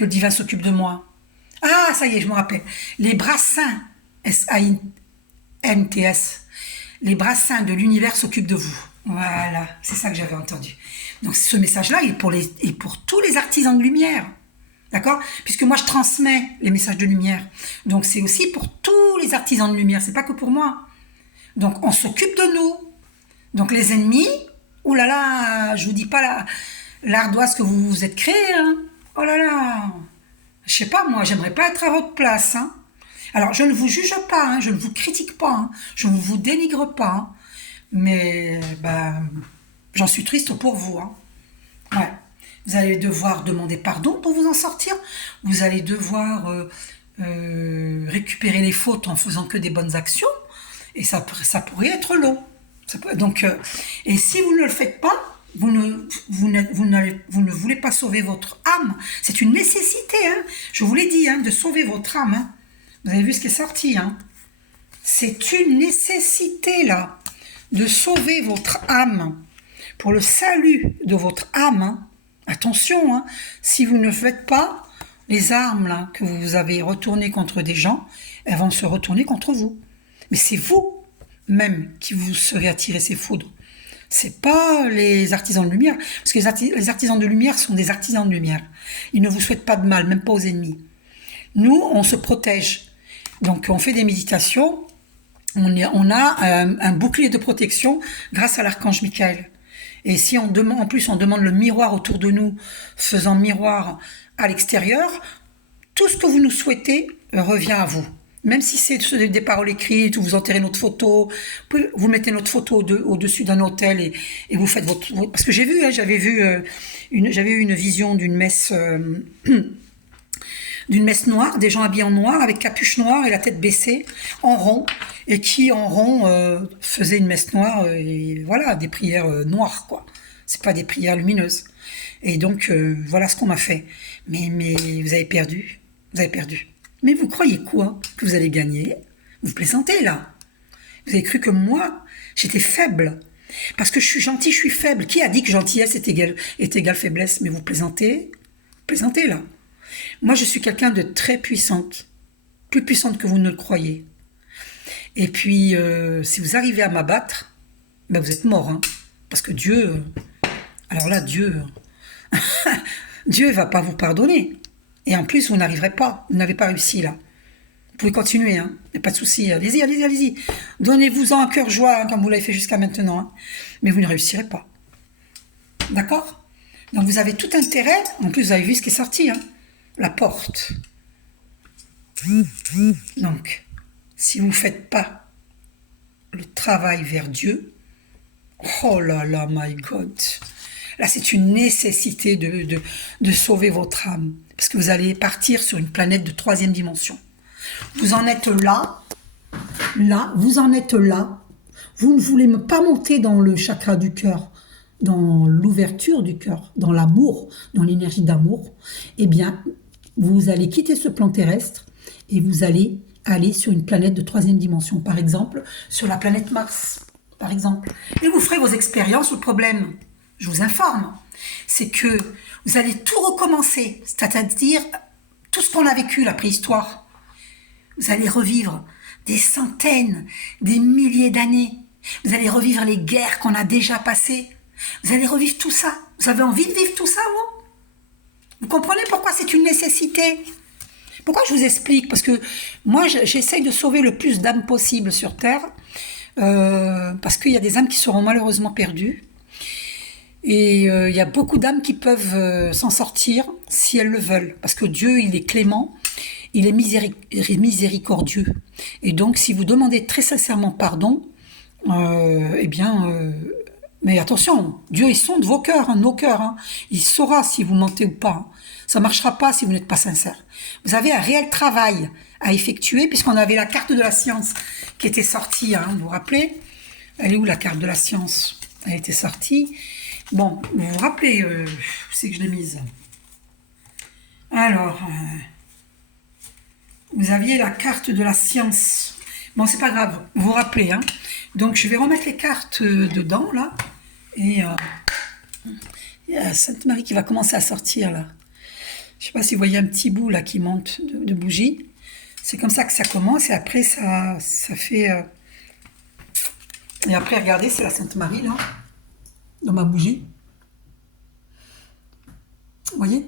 le divin s'occupe de moi. Ah, ça y est, je me rappelle. Les brassins, S-A-I-N-T-S, les brassins de l'univers s'occupent de vous. Voilà, c'est ça que j'avais entendu. Donc ce message-là est pour tous les artisans de lumière. D'accord? Puisque moi je transmets les messages de lumière. Donc c'est aussi pour tous les artisans de lumière, c'est pas que pour moi. Donc on s'occupe de nous. Donc les ennemis, oh là là, je vous dis pas l'ardoise que vous vous êtes créée, hein. Oh là là. Je sais pas, moi, j'aimerais pas être à votre place. Hein. Alors, je ne vous juge pas, hein, je ne vous critique pas, hein, je ne vous dénigre pas. Hein, mais, j'en suis triste pour vous. Hein. Ouais. Vous allez devoir demander pardon pour vous en sortir. Vous allez devoir récupérer les fautes en faisant que des bonnes actions. Et ça pourrait être long. Donc, et si vous ne le faites pas, vous ne voulez pas sauver votre âme. C'est une nécessité, hein. Je vous l'ai dit, hein, de sauver votre âme. Hein. Vous avez vu ce qui est sorti. Hein. C'est une nécessité, là, de sauver votre âme. Pour le salut de votre âme. Hein. Attention, hein, si vous ne le faites pas, les armes là, que vous avez retournées contre des gens, elles vont se retourner contre vous. Mais c'est vous-même qui vous serez attiré ces foudres. C'est pas les artisans de lumière, parce que les artisans de lumière sont des artisans de lumière. Ils ne vous souhaitent pas de mal, même pas aux ennemis. Nous, on se protège. Donc, on fait des méditations. On a un bouclier de protection grâce à l'archange Michael. Et si en plus on demande le miroir autour de nous, faisant miroir à l'extérieur, tout ce que vous nous souhaitez revient à vous. Même si c'est des paroles écrites, ou vous enterrez notre photo, vous mettez notre photo au-dessus d'un hôtel et vous faites votre... Parce que j'ai vu, hein, j'avais eu une vision d'une messe noire, des gens habillés en noir, avec capuche noire et la tête baissée, en rond, et qui en rond faisaient une messe noire, et voilà, des prières noires, quoi. C'est pas des prières lumineuses. Et donc, voilà ce qu'on m'a fait. Mais vous avez perdu. Vous avez perdu. Mais vous croyez quoi? Que vous allez gagner? Vous plaisantez, là. Vous avez cru que moi, j'étais faible. Parce que je suis gentil, je suis faible. Qui a dit que gentillesse est égale faiblesse? Mais vous plaisantez? Vous plaisantez, là. Moi, je suis quelqu'un de très puissante. Plus puissante que vous ne le croyez. Et puis, si vous arrivez à m'abattre, ben vous êtes mort, hein. Parce que Dieu... alors là, Dieu... Dieu ne va pas vous pardonner. Et en plus, vous n'arriverez pas. Vous n'avez pas réussi, là. Vous pouvez continuer, hein. Il n'y a pas de souci. Allez-y, allez-y, allez-y. Donnez-vous-en un cœur joie, hein, comme vous l'avez fait jusqu'à maintenant. Hein. Mais vous ne réussirez pas. D'accord? Donc, vous avez tout intérêt. En plus, vous avez vu ce qui est sorti, hein. La porte. Donc, si vous ne faites pas le travail vers Dieu, oh là là, my God. Là, c'est une nécessité de sauver votre âme. Parce que vous allez partir sur une planète de 3e dimension. Vous en êtes là. Là, vous en êtes là. Vous ne voulez pas monter dans le chakra du cœur, dans l'ouverture du cœur, dans l'amour, dans l'énergie d'amour. Eh bien, vous allez quitter ce plan terrestre et vous allez aller sur une planète de 3e dimension. Par exemple, sur la planète Mars. Par exemple. Et vous ferez vos expériences. Le problème, je vous informe, c'est que vous allez tout recommencer, c'est-à-dire tout ce qu'on a vécu, la préhistoire. Vous allez revivre des centaines, des milliers d'années. Vous allez revivre les guerres qu'on a déjà passées. Vous allez revivre tout ça. Vous avez envie de vivre tout ça, vous? Vous comprenez pourquoi c'est une nécessité? Pourquoi je vous explique? Parce que moi, j'essaye de sauver le plus d'âmes possible sur Terre, parce qu'il y a des âmes qui seront malheureusement perdues. Et il y a beaucoup d'âmes qui peuvent s'en sortir si elles le veulent. Parce que Dieu, il est clément, il est miséricordieux. Et donc, si vous demandez très sincèrement pardon, eh bien... mais attention, Dieu, il sonde vos cœurs, hein, nos cœurs. Hein. Il saura si vous mentez ou pas. Hein. Ça ne marchera pas si vous n'êtes pas sincère. Vous avez un réel travail à effectuer, puisqu'on avait la carte de la science qui était sortie. Hein, vous vous rappelez? Elle est où, la carte de la science? Elle était sortie. Bon, vous vous rappelez, où c'est que je l'ai mise? Alors, vous aviez la carte de la science. Bon, c'est pas grave, vous vous rappelez. Hein. Donc, je vais remettre les cartes dedans, là. Et il y a Sainte Marie qui va commencer à sortir, là. Je sais pas si vous voyez un petit bout, là, qui monte de bougie. C'est comme ça que ça commence. Et après, ça fait... Et après, regardez, c'est la Sainte Marie, là. Dans ma bougie. Vous voyez?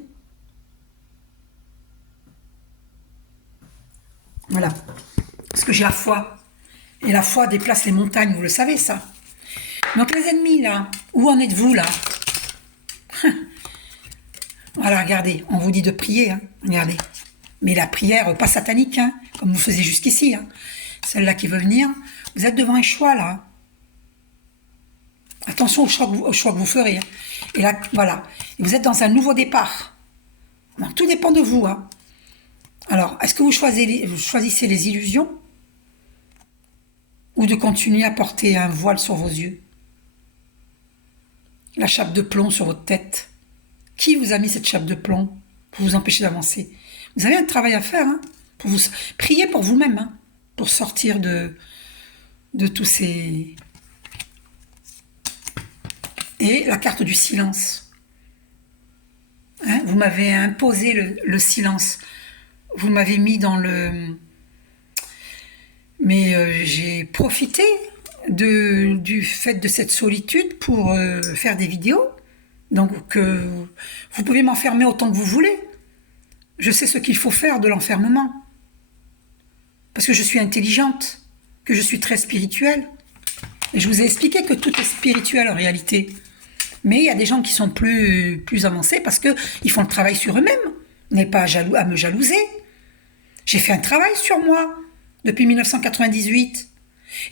Voilà. Parce que j'ai la foi. Et la foi déplace les montagnes, vous le savez, ça. Donc, les ennemis, là, où en êtes-vous, là? Voilà, regardez, on vous dit de prier, hein. Regardez. Mais la prière, pas satanique, hein, comme vous faisiez jusqu'ici. Hein. Celle-là qui veut venir, vous êtes devant un choix, là. Attention au choix que vous ferez. Hein. Et là, voilà. Et vous êtes dans un nouveau départ. Donc, tout dépend de vous. Hein. Alors, est-ce que vous choisissez les illusions ou de continuer à porter un voile sur vos yeux? La chape de plomb sur votre tête. Qui vous a mis cette chape de plomb pour vous empêcher d'avancer? Vous avez un travail à faire. Hein, pour vous prier pour vous-même. Hein, pour sortir de tous ces... Et la carte du silence. Hein, vous m'avez imposé le silence. Vous m'avez mis dans le... Mais j'ai profité du fait de cette solitude pour faire des vidéos. Donc, vous pouvez m'enfermer autant que vous voulez. Je sais ce qu'il faut faire de l'enfermement. Parce que je suis intelligente, que je suis très spirituelle. Et je vous ai expliqué que tout est spirituel en réalité. Mais il y a des gens qui sont plus avancés parce qu'ils font le travail sur eux-mêmes. Vous n'avez pas à me jalouser. J'ai fait un travail sur moi depuis 1998.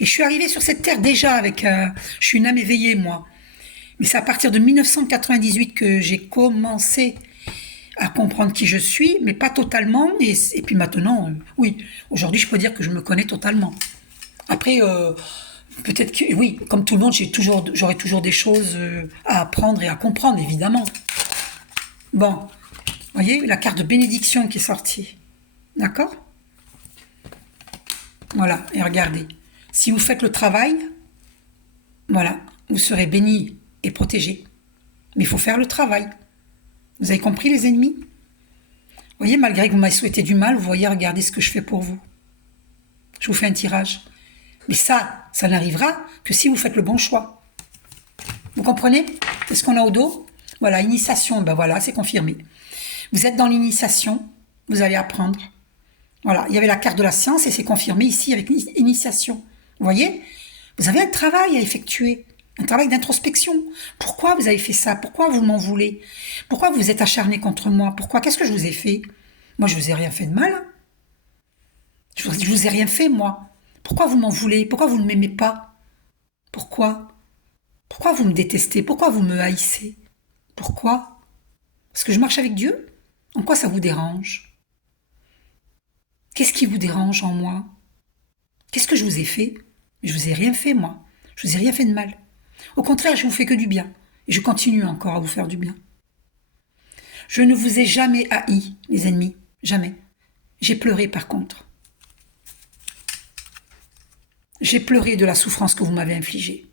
Et je suis arrivée sur cette terre déjà avec... je suis une âme éveillée, moi. Mais c'est à partir de 1998 que j'ai commencé à comprendre qui je suis, mais pas totalement. Et puis maintenant, oui, aujourd'hui, je peux dire que je me connais totalement. Après, peut-être que, oui, comme tout le monde, j'aurai toujours des choses à apprendre et à comprendre, évidemment. Bon, vous voyez, la carte de bénédiction qui est sortie. D'accord? Voilà, et regardez. Si vous faites le travail, voilà, vous serez béni et protégé. Mais il faut faire le travail. Vous avez compris, les ennemis? Vous voyez, malgré que vous m'avez souhaité du mal, vous voyez, regardez ce que je fais pour vous. Je vous fais un tirage. Mais ça n'arrivera que si vous faites le bon choix. Vous comprenez? Qu'est-ce qu'on a au dos? Voilà, initiation, ben voilà, c'est confirmé. Vous êtes dans l'initiation, vous allez apprendre. Voilà, il y avait la carte de la science et c'est confirmé ici avec initiation. Vous voyez? Vous avez un travail à effectuer. Un travail d'introspection. Pourquoi vous avez fait ça? Pourquoi vous m'en voulez? Pourquoi vous êtes acharné contre moi? Pourquoi? Qu'est-ce que je vous ai fait? Moi, je vous ai rien fait de mal. Hein. Je vous ai rien fait, moi. Pourquoi vous m'en voulez? Pourquoi vous ne m'aimez pas? Pourquoi? Pourquoi vous me détestez? Pourquoi vous me haïssez? Pourquoi? Parce que je marche avec Dieu? En quoi ça vous dérange? Qu'est-ce qui vous dérange en moi? Qu'est-ce que je vous ai fait? Je vous ai rien fait, moi. Je vous ai rien fait de mal. Au contraire, je vous fais que du bien. Et je continue encore à vous faire du bien. Je ne vous ai jamais haï, les ennemis. Jamais. J'ai pleuré par contre. J'ai pleuré de la souffrance que vous m'avez infligée.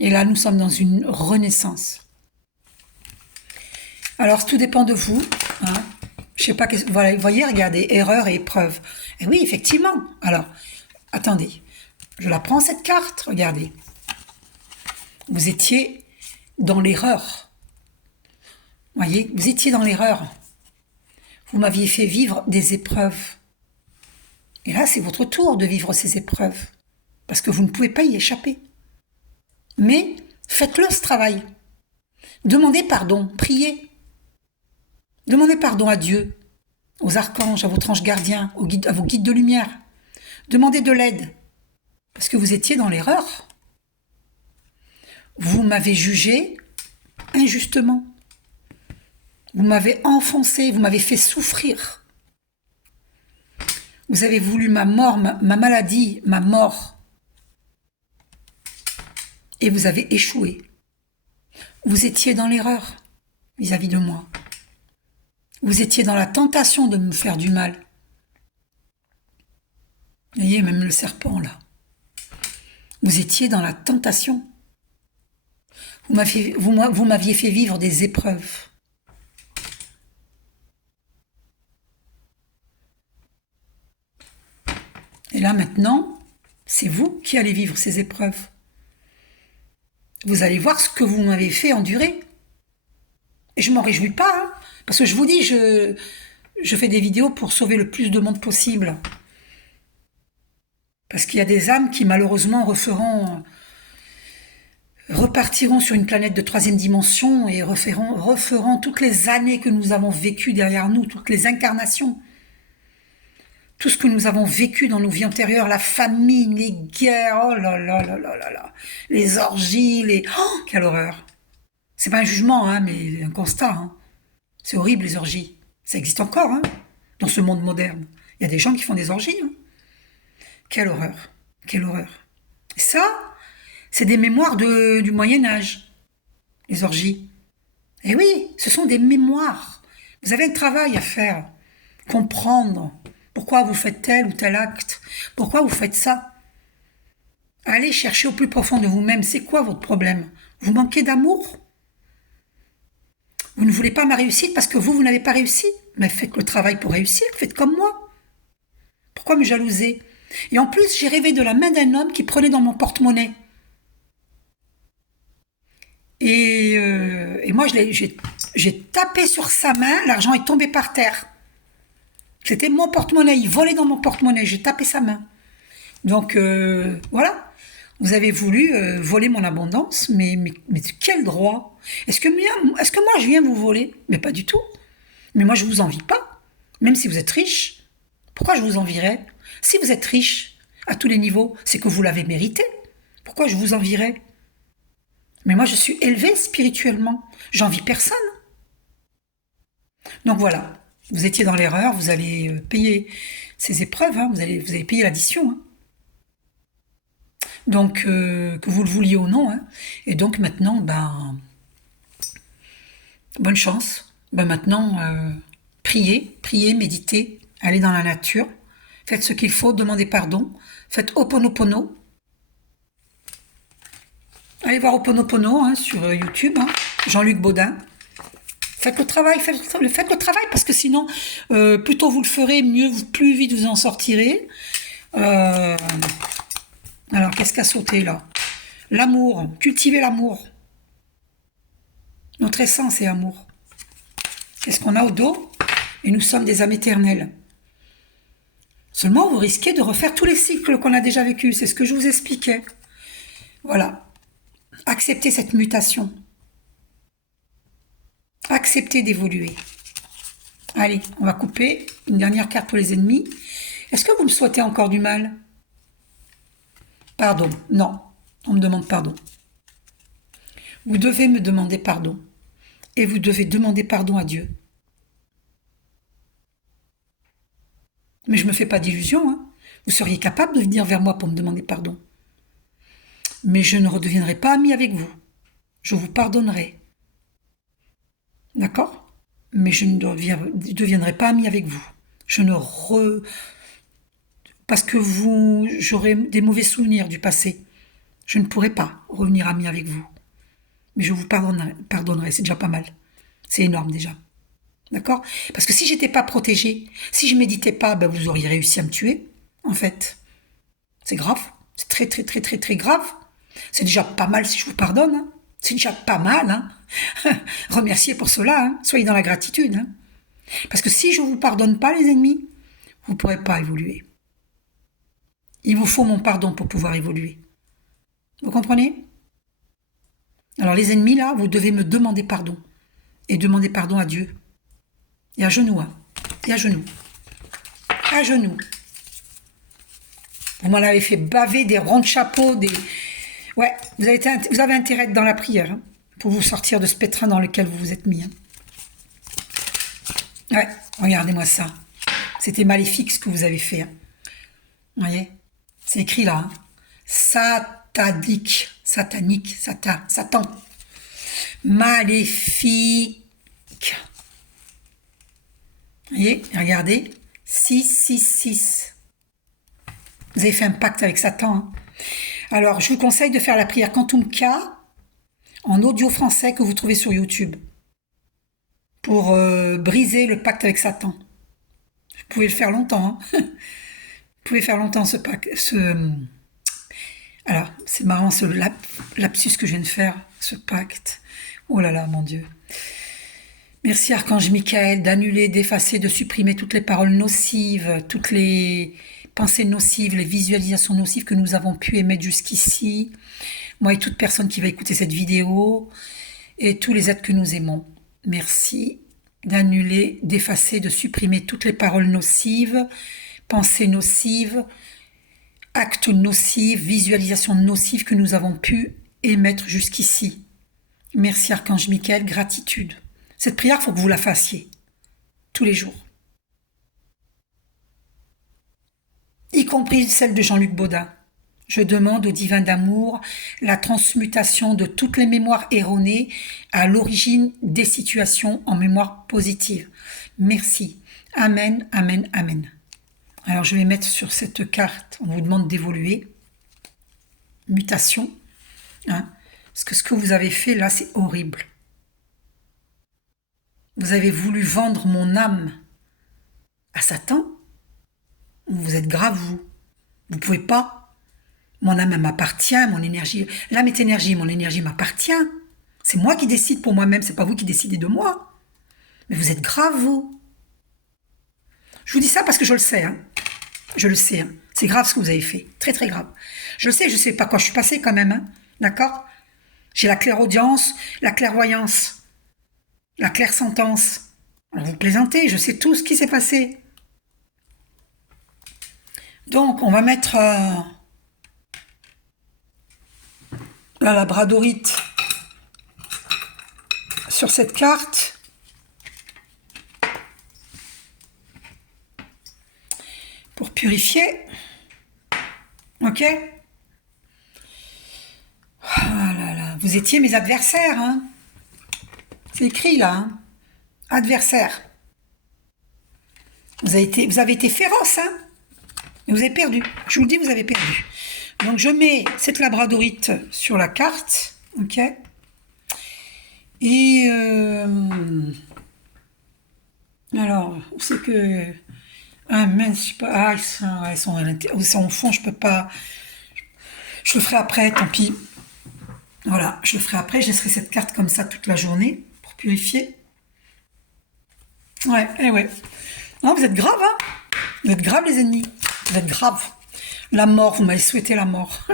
Et là, nous sommes dans une renaissance. Alors, tout dépend de vous. Hein. Je sais pas, voilà, vous voyez, regardez, erreur et épreuve. Et oui, effectivement. Alors, attendez. Je la prends, cette carte, regardez. Vous étiez dans l'erreur. Voyez, vous étiez dans l'erreur. Vous m'aviez fait vivre des épreuves. Et là, c'est votre tour de vivre ces épreuves. Parce que vous ne pouvez pas y échapper. Mais faites-le, ce travail. Demandez pardon, priez. Demandez pardon à Dieu, aux archanges, à votre ange gardien, à vos guides de lumière. Demandez de l'aide. Parce que vous étiez dans l'erreur. Vous m'avez jugé injustement. Vous m'avez enfoncé, vous m'avez fait souffrir. Vous avez voulu ma mort, ma maladie, ma mort. Et vous avez échoué. Vous étiez dans l'erreur vis-à-vis de moi. Vous étiez dans la tentation de me faire du mal. Vous voyez, même le serpent, là. Vous étiez dans la tentation. Vous m'aviez fait vivre des épreuves. Et là, maintenant, c'est vous qui allez vivre ces épreuves. Vous allez voir ce que vous m'avez fait endurer. Et je ne m'en réjouis pas, hein, parce que je vous dis, je fais des vidéos pour sauver le plus de monde possible. Parce qu'il y a des âmes qui, malheureusement, repartiront sur une planète de 3e dimension et referont toutes les années que nous avons vécues derrière nous, toutes les incarnations. Tout ce que nous avons vécu dans nos vies antérieures, la famine, les guerres, oh là là là là là là, les orgies, oh, quelle horreur. C'est pas un jugement, hein, mais un constat. Hein. C'est horrible, les orgies. Ça existe encore, hein, dans ce monde moderne. Il y a des gens qui font des orgies. Hein. Quelle horreur, quelle horreur. Et ça, c'est des mémoires du Moyen-Âge, les orgies. Et oui, ce sont des mémoires. Vous avez un travail à faire, comprendre pourquoi vous faites tel ou tel acte, pourquoi vous faites ça. Allez chercher au plus profond de vous-même, c'est quoi votre problème? Vous manquez d'amour? Vous ne voulez pas ma réussite parce que vous n'avez pas réussi? Mais faites le travail pour réussir, faites comme moi. Pourquoi me jalouser? Et en plus, j'ai rêvé de la main d'un homme qui prenait dans mon porte-monnaie. Et moi, j'ai tapé sur sa main, l'argent est tombé par terre. C'était mon porte-monnaie, il volait dans mon porte-monnaie, j'ai tapé sa main. Donc, voilà, vous avez voulu voler mon abondance, mais quel droit? Est-ce que moi, je viens vous voler? Mais pas du tout. Mais moi, je vous envie pas. Même si vous êtes riche, pourquoi je vous envierais? Si vous êtes riche à tous les niveaux, c'est que vous l'avez mérité. Pourquoi je vous envierais? Mais moi, je suis élevée spirituellement. J'envie personne. Donc voilà, vous étiez dans l'erreur, vous allez payer ces épreuves, hein, vous allez payer l'addition. Hein. Donc, que vous le vouliez ou non. Hein. Et donc maintenant, bonne chance. Maintenant, priez, méditez, allez dans la nature, faites ce qu'il faut, demandez pardon, faites Ho'oponopono. Allez voir Ho'oponopono hein, sur YouTube, hein, Jean-Luc Baudin. Faites le travail, parce que sinon, plus tôt vous le ferez, plus vite vous en sortirez. Alors, qu'est-ce qu'a sauté là? L'amour, cultivez l'amour. Notre essence est amour. Qu'est-ce qu'on a au dos? Et nous sommes des âmes éternelles. Seulement, vous risquez de refaire tous les cycles qu'on a déjà vécus. C'est ce que je vous expliquais. Voilà. Acceptez cette mutation. Acceptez d'évoluer. Allez, on va couper une dernière carte pour les ennemis. Est-ce que vous me souhaitez encore du mal? Pardon. Non, on me demande pardon. Vous devez me demander pardon. Et vous devez demander pardon à Dieu. Mais je ne me fais pas d'illusions. Hein. Vous seriez capable de venir vers moi pour me demander pardon. Mais je ne redeviendrai pas ami avec vous. Je vous pardonnerai. D'accord? Mais je ne deviendrai pas ami avec vous. Parce que j'aurai des mauvais souvenirs du passé. Je ne pourrai pas revenir ami avec vous. Mais je vous pardonnerai, c'est déjà pas mal. C'est énorme déjà. D'accord? Parce que si j'étais pas protégée, si je méditais pas, vous auriez réussi à me tuer, en fait. C'est grave. C'est très, très, très, très, très grave. C'est déjà pas mal si je vous pardonne. Hein. C'est déjà pas mal. Hein. Remerciez pour cela. Hein. Soyez dans la gratitude. Hein. Parce que si je ne vous pardonne pas, les ennemis, vous ne pourrez pas évoluer. Il vous faut mon pardon pour pouvoir évoluer. Vous comprenez? Alors les ennemis, là, vous devez me demander pardon. Et demander pardon à Dieu. Et à genoux. Hein. Et à genoux. À genoux. Vous m'en avez fait baver des ronds de chapeau, des... Ouais, vous avez intérêt à être dans la prière, hein, pour vous sortir de ce pétrin dans lequel vous vous êtes mis. Hein. Ouais, regardez-moi ça. C'était maléfique ce que vous avez fait. Hein. Vous voyez? C'est écrit là. Hein. Satanique. Satan. Maléfique. Vous voyez? Regardez. 666. Vous avez fait un pacte avec Satan. Hein. Alors, je vous conseille de faire la prière Quantum K en audio français que vous trouvez sur YouTube pour briser le pacte avec Satan. Vous pouvez le faire longtemps. Hein. Vous pouvez faire longtemps ce pacte. Alors, c'est marrant ce lapsus que je viens de faire, ce pacte. Oh là là, mon Dieu. Merci Archange Michael d'annuler, d'effacer, de supprimer toutes les paroles nocives, toutes les pensées nocives, les visualisations nocives que nous avons pu émettre jusqu'ici. Moi et toute personne qui va écouter cette vidéo et tous les êtres que nous aimons. Merci d'annuler, d'effacer, de supprimer toutes les paroles nocives, pensées nocives, actes nocifs, visualisations nocives que nous avons pu émettre jusqu'ici. Merci Archange Michael, gratitude. Cette prière, il faut que vous la fassiez tous les jours. Y compris celle de Jean-Luc Baudin. Je demande au divin d'amour la transmutation de toutes les mémoires erronées à l'origine des situations en mémoire positive. Merci. Amen, amen, amen. Alors je vais mettre sur cette carte, on vous demande d'évoluer. Mutation. Hein, parce que ce que vous avez fait là, c'est horrible. Vous avez voulu vendre mon âme à Satan. Vous êtes grave, vous. Vous pouvez pas. Mon âme, elle m'appartient, mon énergie. L'âme est énergie, mon énergie m'appartient. C'est moi qui décide pour moi-même, c'est pas vous qui décidez de moi. Mais vous êtes grave, vous. Je vous dis ça parce que je le sais. Hein. Je le sais. Hein. C'est grave ce que vous avez fait. Très, très grave. Je le sais, je sais pas quoi je suis passée quand même. Hein. D'accord? J'ai la clairaudience, la clairvoyance, la clairsentence. Vous plaisantez, je sais tout ce qui s'est passé. Donc, on va mettre la labradorite sur cette carte. Pour purifier. Ok. Ah là là, vous étiez mes adversaires, hein. C'est écrit là, hein. Adversaire. Vous avez été féroce, hein. Et vous avez perdu. Je vous le dis, vous avez perdu. Donc je mets cette labradorite sur la carte, ok. Et alors, où c'est que ah mince, je sais pas. Ah, elles sont au fond, je peux pas. Je le ferai après, tant pis. Voilà, je le ferai après. Je laisserai cette carte comme ça toute la journée pour purifier. Ouais, eh ouais. Non, vous êtes grave, hein. Vous êtes grave, les ennemis. Vous êtes grave. La mort, vous m'avez souhaité la mort.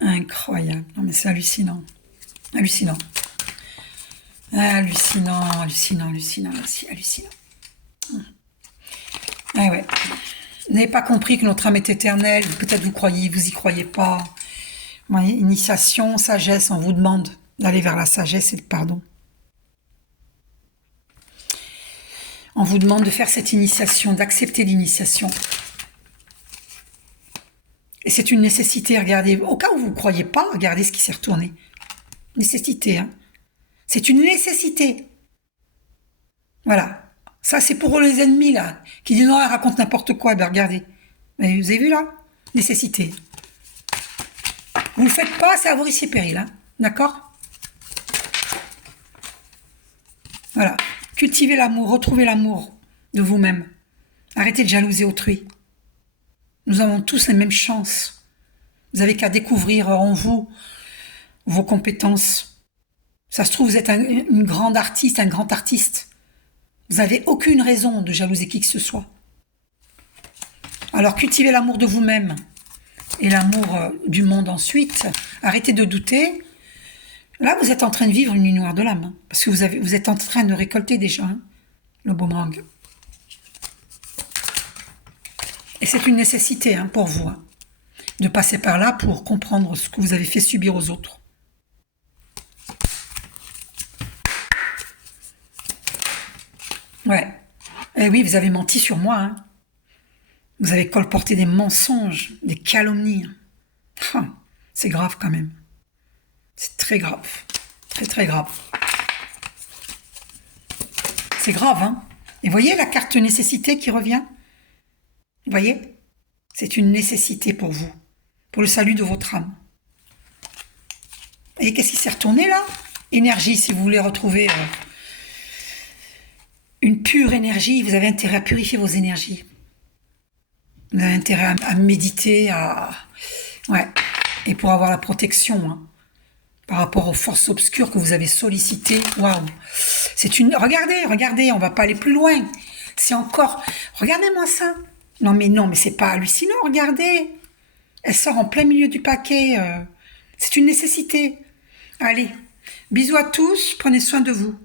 Incroyable. Non, mais c'est hallucinant. Hallucinant. Hallucinant, hallucinant, hallucinant, hallucinant. Ah ouais. Vous n'avez pas compris que notre âme est éternelle. Peut-être vous y croyez pas. Vous voyez, initiation, sagesse, on vous demande d'aller vers la sagesse et le pardon. On vous demande de faire cette initiation, d'accepter l'initiation. Et c'est une nécessité, regardez. Au cas où vous ne croyez pas, regardez ce qui s'est retourné. Nécessité, hein. C'est une nécessité. Voilà. Ça, c'est pour les ennemis, là, qui disent non, elle raconte n'importe quoi. Ben, regardez. Mais vous avez vu, là? Nécessité. Vous ne le faites pas, c'est à vos risques et périls, hein. D'accord? Voilà. Cultivez l'amour, retrouvez l'amour de vous-même. Arrêtez de jalouser autrui. Nous avons tous les mêmes chances. Vous avez qu'à découvrir en vous vos compétences. Ça se trouve, vous êtes une grande artiste, un grand artiste. Vous n'avez aucune raison de jalouser qui que ce soit. Alors cultivez l'amour de vous-même et l'amour du monde ensuite. Arrêtez de douter. Là, vous êtes en train de vivre une nuit noire de l'âme. Hein, parce que vous êtes en train de récolter déjà hein, le boomerang. Et c'est une nécessité hein, pour vous hein, de passer par là pour comprendre ce que vous avez fait subir aux autres. Ouais. Eh oui, vous avez menti sur moi. Hein. Vous avez colporté des mensonges, des calomnies. C'est grave quand même. C'est très grave. Très très grave. C'est grave, hein. Et voyez la carte nécessité qui revient? Vous voyez? C'est une nécessité pour vous. Pour le salut de votre âme. Et qu'est-ce qui s'est retourné là? Énergie, si vous voulez retrouver une pure énergie, vous avez intérêt à purifier vos énergies. Vous avez intérêt à méditer, ouais, et pour avoir la protection, hein, par rapport aux forces obscures que vous avez sollicitées. Waouh, regardez, on va pas aller plus loin. C'est encore, regardez-moi ça. Non mais c'est pas hallucinant, regardez. Elle sort en plein milieu du paquet. C'est une nécessité. Allez, bisous à tous, prenez soin de vous.